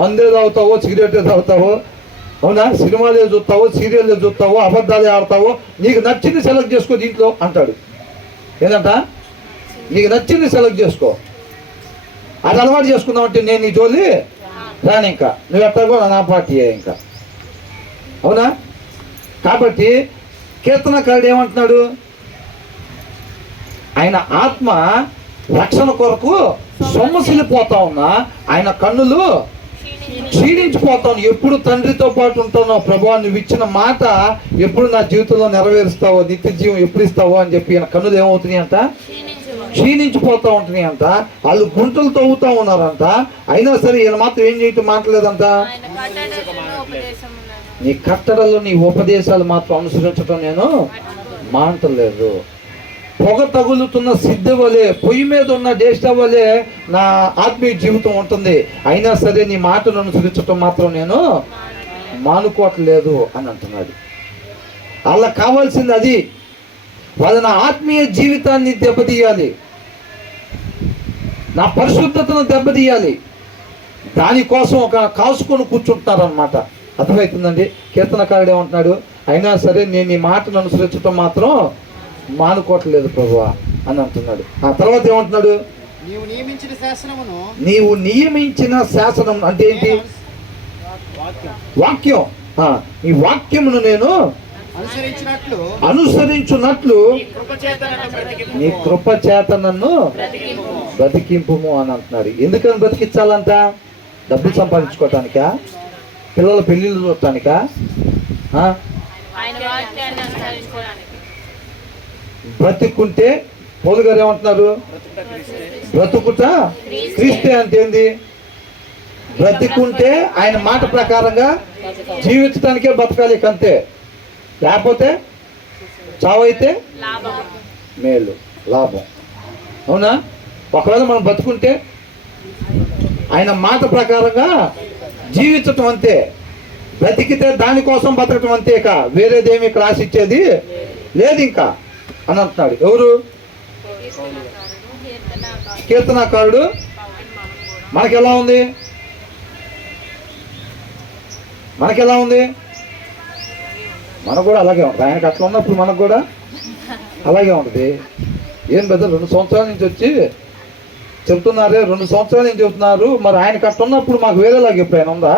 మందే తాగుతావో, సిగరెట్ తాగుతావో, అవునా, సినిమాలే చూస్తావో, సీరియల్లే చూస్తావో, అబద్ధాలే ఆడతావో, నీకు నచ్చింది సెలెక్ట్ చేసుకో దీంట్లో అంటాడు. ఏంటంట? నీకు నచ్చింది సెలెక్ట్ చేసుకో. అది అలవాటు చేసుకుందామంటే నేను నీ జోలి రాను, ఇంకా నువ్వు ఎట్టాగో నా పార్టీయే ఇంకా, అవునా? కాబట్టి కీర్తనకారుడు ఏమంటున్నాడు? ఆయన ఆత్మ రక్షణ కొరకు సొమ్మసిల్లిపోతా ఉన్నా ఆయన కన్నులు క్షీణించిపోతాను. ఎప్పుడు తండ్రితో పాటు ఉంటానో ప్రభువా, నువ్వు ఇచ్చిన మాట ఎప్పుడు నా జీవితంలో నెరవేరుస్తావో, నిత్య జీవం ఎప్పుడు ఇస్తావో అని చెప్పి ఈయన కన్నులు ఏమవుతున్నాయి అంట? క్షీణించిపోతూ ఉంటున్నాయి అంట. వాళ్ళు గుంటలు తవ్వుతూ ఉన్నారంట. అయినా సరే ఈయన మాత్రం ఏం చేయటం మాట్లాడలేదంట. నీ కట్టడలో నీ ఉపదేశాలు మాత్రం అనుసరించడం నేను మానటలేదు. పొగ తగులుతున్న సిద్ధ వలె, పొయ్యి మీద ఉన్న డేస్ట వలె నా ఆత్మీయ జీవితం ఉంటుంది. అయినా సరే నీ మాటను అనుసరించడం మాత్రం నేను మానుకోవట్లేదు అని అంటున్నాడు. అలా కావాల్సింది అది. వాళ్ళ నా ఆత్మీయ జీవితాన్ని దెబ్బతీయాలి, నా పరిశుద్ధతను దెబ్బతీయాలి. దానికోసం ఒక కాసుకొని కూర్చుంటున్నారు అనమాట. అర్థమవుతుందండి? కీర్తనకారుడు ఏమంటున్నాడు? అయినా సరే నేను ఈ మాటను అనుసరించడం మాత్రం మానుకోవట్లేదు ప్రభువా అని అంటున్నాడు. ఆ తర్వాత ఏమంటున్నాడు? నీవు నియమించిన శాసనమును, నీవు నియమించిన శాసనం అంటే ఏంటి? వాక్యం. ఈ వాక్యమును నేను అనుసరించున్నట్లు నీ కృప చేత నన్ను బ్రతికింపుము అని అంటున్నాడు. ఎందుకని బ్రతికించాలంట? డబ్బులు సంపాదించుకోవటానికా? పిల్లల పెళ్ళిళ్ళు చూడటానికా? బ్రతికుంటే పౌలు గారు ఏమంటున్నారు? బ్రతుకుట క్రీస్తే అంటే ఏంది? బ్రతికుంటే ఆయన మాట ప్రకారంగా జీవించడానికే బతకాలి అంతే. లేకపోతే చావైతే మేలు, లాభం. అవునా? ఒకవేళ మనం బతుకుంటే ఆయన మాట ప్రకారంగా జీవించటం అంతే. బ్రతికితే దానికోసం బతకటం అంతేక వేరేదేమి క్లాస్ ఇచ్చేది లేదు ఇంకా అని అంటున్నాడు. ఎవరు? కీర్తనకారుడు. మనకెలా ఉంది? మనకెలా ఉంది? మనకు కూడా అలాగే ఉంటుంది. ఆయనకు అట్లా ఉన్నప్పుడు మనకు కూడా అలాగే ఉంటుంది. ఏం పెద్ద 2 సంవత్సరాల నుంచి వచ్చి చెప్తున్నారే, 2 సంవత్సరాల నుంచి చెప్తున్నారు, మరి ఆయనకు అట్లా ఉన్నప్పుడు మాకు వేరేలాగా ఎప్పుడైనా ఉందా?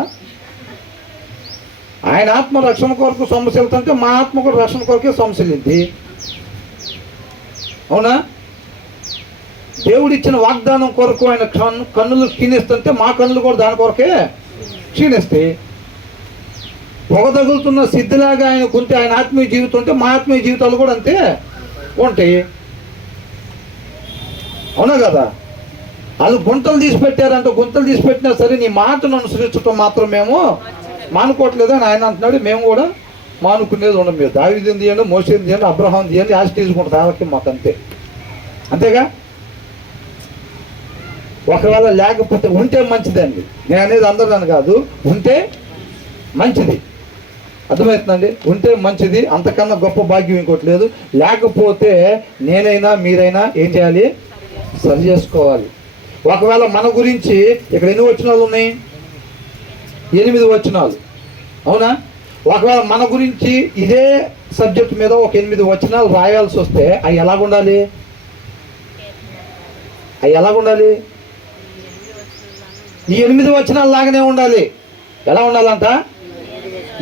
ఆయన ఆత్మ రక్షణ కొరకు సొమ్మసిల్లుతుంటే మా ఆత్మ కూడా రక్షణ కొరకే సొమ్మసిల్లింది. అవునా? దేవుడిచ్చిన వాగ్దానం కొరకు ఆయన కన్నులు క్షీణిస్తుంటే మా కన్నులు కూడా దాని కొరకే క్షీణిస్తాయి. పొగ తగులుతున్న సిద్ధిలాగా ఆయనకుంటే ఆయన ఆత్మీయ జీవితం ఉంటే మా ఆత్మీయ జీవితాలు కూడా అంతే ఉంటాయి. అవునా కదా? వాళ్ళు గుంటలు తీసి పెట్టారంటే గుంటలు తీసి పెట్టినా సరే నీ మాటను అనుసరించడం మాత్రం మేము మానుకోవట్లేదు అని ఆయన అంటున్నాడు. మేము కూడా మానుకునేది ఉండదు. మీరు దావీదుని తీయండి, మోసేని తీయండి, అబ్రహాం తీయండి, ఆశ తీసుకుంటారు వాళ్ళకి మాకు అంతే. అంతేగా? ఒకవేళ లేకపోతే ఉంటే మంచిదండి. నేను అనేది అందరిని కాదు, ఉంటే మంచిది. అర్థమవుతుందండి? ఉంటే మంచిది, అంతకన్నా గొప్ప భాగ్యం ఇంకోటి లేదు. లేకపోతే నేనైనా మీరైనా ఏం చేయాలి? సరి చేసుకోవాలి. ఒకవేళ మన గురించి ఇక్కడ ఎన్ని వచనాలు ఉన్నాయి? 8 వచనాలు. అవునా? ఒకవేళ మన గురించి ఇదే సబ్జెక్ట్ మీద ఒక 8 వచనాలు రాయాల్సి వస్తే అవి ఎలాగుండాలి? ఈ 8 వచనాలు లాగానే ఉండాలి. ఎలా ఉండాలంట?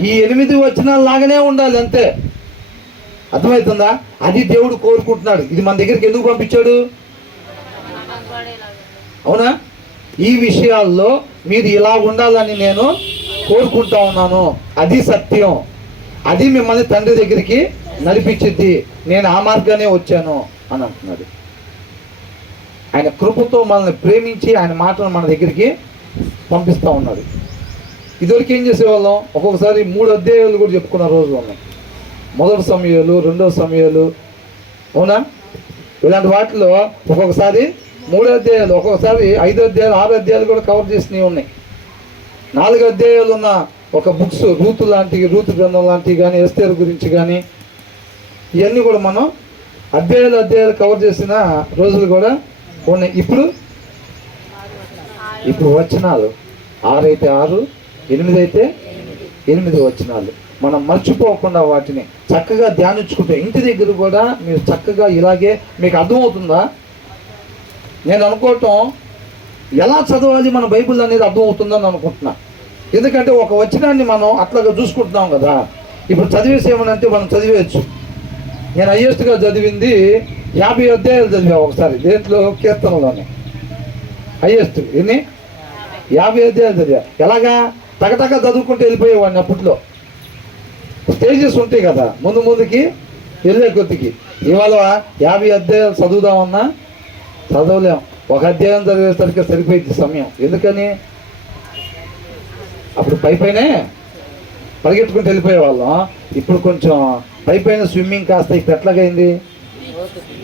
ఈ 8 వచనాలు లాగానే ఉండాలి అంతే. అర్థమవుతుందా? అది దేవుడు కోరుకుంటున్నాడు. ఇది మన దగ్గరికి ఎందుకు పంపించాడు? అవునా? ఈ విషయాల్లో మీరు ఇలా ఉండాలని నేను కోరుకుంటా ఉన్నాను. అది సత్యం. అది మిమ్మల్ని తండ్రి దగ్గరికి నడిపించింది. నేను ఆ మార్గానే వచ్చాను అని అంటున్నాడు. ఆయన కృపతో మనల్ని ప్రేమించి ఆయన మాటను మన దగ్గరికి పంపిస్తూ ఉన్నాడు. ఇదివరకు ఏం చేసేవాళ్ళం? ఒక్కొక్కసారి 3 అధ్యాయాలు కూడా చెప్పుకున్న రోజులు ఉన్నాయి. 1 సమయాలు, 2 సమయాలు. అవునా? ఇలాంటి వాటిలో ఒక్కొక్కసారి 3 అధ్యాయాలు, ఒక్కొక్కసారి 5 అధ్యాయాలు, 6 అధ్యాయాలు కూడా కవర్ చేసినవి ఉన్నాయి. 4 అధ్యాయాలు ఉన్న ఒక బుక్స్ రూతు గ్రంథం లాంటివి కానీ, ఎస్తేరు గురించి కానీ, ఇవన్నీ కూడా మనం అధ్యాయాలు కవర్ చేసిన రోజులు కూడా ఉన్నాయి. ఇప్పుడు వచనాలు 6 అయితే 6, 8 అయితే 8 వచనాలు మనం మర్చిపోకుండా వాటిని చక్కగా ధ్యానించుకుంటే ఇంటి దగ్గర కూడా మీరు చక్కగా ఇలాగే మీకు అర్థమవుతుందా? నేను అనుకోవటం ఎలా చదవాలి మన బైబిల్ అనేది అర్థమవుతుందని అనుకుంటున్నా. ఎందుకంటే ఒక వచనాన్ని మనం అట్లాగా చూసుకుంటున్నాం కదా. ఇప్పుడు చదివేసేమనంటే మనం చదివేయచ్చు. నేను హైయెస్ట్గా చదివింది 50 అధ్యాయాలు చదివా ఒకసారి, దేంట్లో కీర్తనలోనే హైయెస్ట్. 50 అధ్యాయాలు చదివా. ఎలాగా టకటక చదువుకుంటూ వెళ్ళిపోయేవాడిని. అప్పట్లో స్టేజెస్ ఉంటాయి కదా, ముందుకి వెళ్ళే కొద్దికి. ఇవాళ 50 అధ్యాయాలు చదువుదామన్నా చదవలేం. ఒక అధ్యాయం చదివేసరికి సరిపోయింది సమయం. ఎందుకని అప్పుడు పైనే పరిగెట్టుకుంటూ వెళ్ళిపోయేవాళ్ళం. ఇప్పుడు కొంచెం పైన స్విమ్మింగ్ కాస్త ఇప్పుడు ఎట్లాగైంది,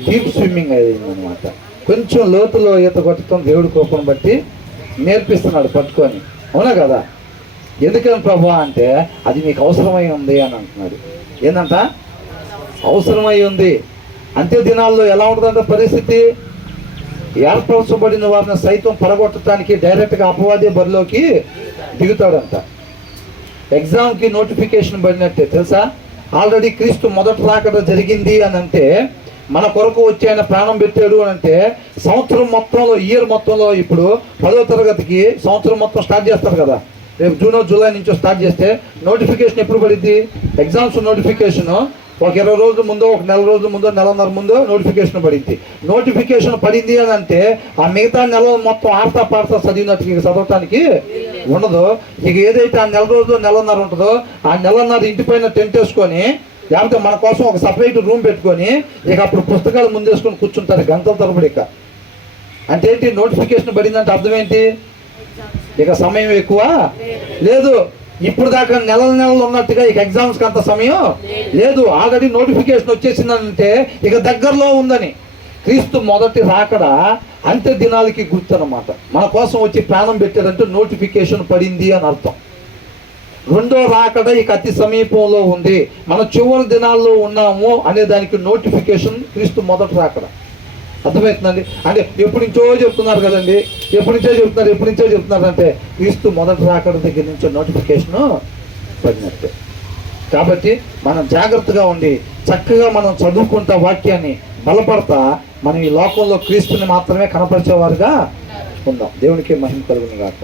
డీప్ స్విమ్మింగ్ అయింది అనమాట. కొంచెం లోతులో ఈత కొట్టడం దేవుడి కోపం బట్టి నేర్పిస్తున్నాడు పట్టుకొని. అవునా కదా? ఎందుకని ప్రభా అంటే అది మీకు అవసరమై ఉంది అని అంటున్నాడు. ఏంటంట? అవసరమై ఉంది. అంత్య దినాల్లో ఎలా ఉంటుందంటే పరిస్థితి, ఏర్పరచబడిన వారిని సైతం పడగొట్టడానికి డైరెక్ట్గా అపవాది బరిలోకి దిగుతాడంట. ఎగ్జామ్కి నోటిఫికేషన్ పడినట్టే తెలుసా. ఆల్రెడీ క్రీస్తు మొదటి రాకడ జరిగింది అని అంటే, మన కొరకు వచ్చి ఆయన ప్రాణం పెట్టాడు అని అంటే, సంవత్సరం మొత్తంలో, ఇయర్ మొత్తంలో, ఇప్పుడు 10వ తరగతికి సంవత్సరం మొత్తం స్టార్ట్ చేస్తారు కదా. రేపు జూన్ జూలై నుంచి స్టార్ట్ చేస్తే నోటిఫికేషన్ ఎప్పుడు పడింది? ఎగ్జామ్స్ నోటిఫికేషన్ ఒక 20 రోజుల ముందో, ఒక నెల రోజుల ముందో, నెలన్నర ముందో నోటిఫికేషన్ పడింది. నోటిఫికేషన్ పడింది అని అంటే ఆ మిగతా నెల మొత్తం ఆడతా పాడతా చదివినట్టు ఇక చదవటానికి ఉండదు. ఇక ఏదైతే ఆ నెల రోజులు నెలన్నర ఉంటుందో ఆ నెలన్నర ఇంటిపైన టెంట్ వేసుకొని, లేకపోతే మన కోసం ఒక సపరేట్ రూమ్ పెట్టుకొని ఇక అప్పుడు పుస్తకాలు ముందేసుకొని కూర్చుంటారు గంటల తరబడి. ఇక అంటే ఏంటి? నోటిఫికేషన్ పడిందంటే అర్థం ఏంటి? ఇక సమయం ఎక్కువ లేదు. ఇప్పుడు దాకా నెలలు ఉన్నట్టుగా ఇక ఎగ్జామ్స్కి అంత సమయం లేదు. ఆల్రెడీ నోటిఫికేషన్ వచ్చేసిందంటే ఇక దగ్గరలో ఉందని. క్రీస్తు మొదటి రాకడ అంత్య దినాలకి గుర్తు అన్నమాట. మన కోసం వచ్చి ప్రాణం పెట్టాడంటే నోటిఫికేషన్ పడింది అని అర్థం. రెండో రాకడ ఇక అతి సమీపంలో ఉంది, మన చివరి దినాల్లో ఉన్నాము అనే దానికి నోటిఫికేషన్ క్రీస్తు మొదటి రాకడ. అర్థమవుతుందండి? అంటే ఎప్పటి నుంచో చెప్తున్నారు కదండి, ఎప్పటి నుంచో చెప్తున్నారు అంటే క్రీస్తు మొదటి రాకడ దగ్గర నుంచో నోటిఫికేషను పడినట్టే. కాబట్టి మనం జాగ్రత్తగా ఉండి చక్కగా మనం చదువుకుంటా వాక్యాన్ని బలపడతా మనం ఈ లోకంలో క్రీస్తుని మాత్రమే కనపరిచేవారుగా ఉందాం. దేవునికి మహిమ కలుగును గాక.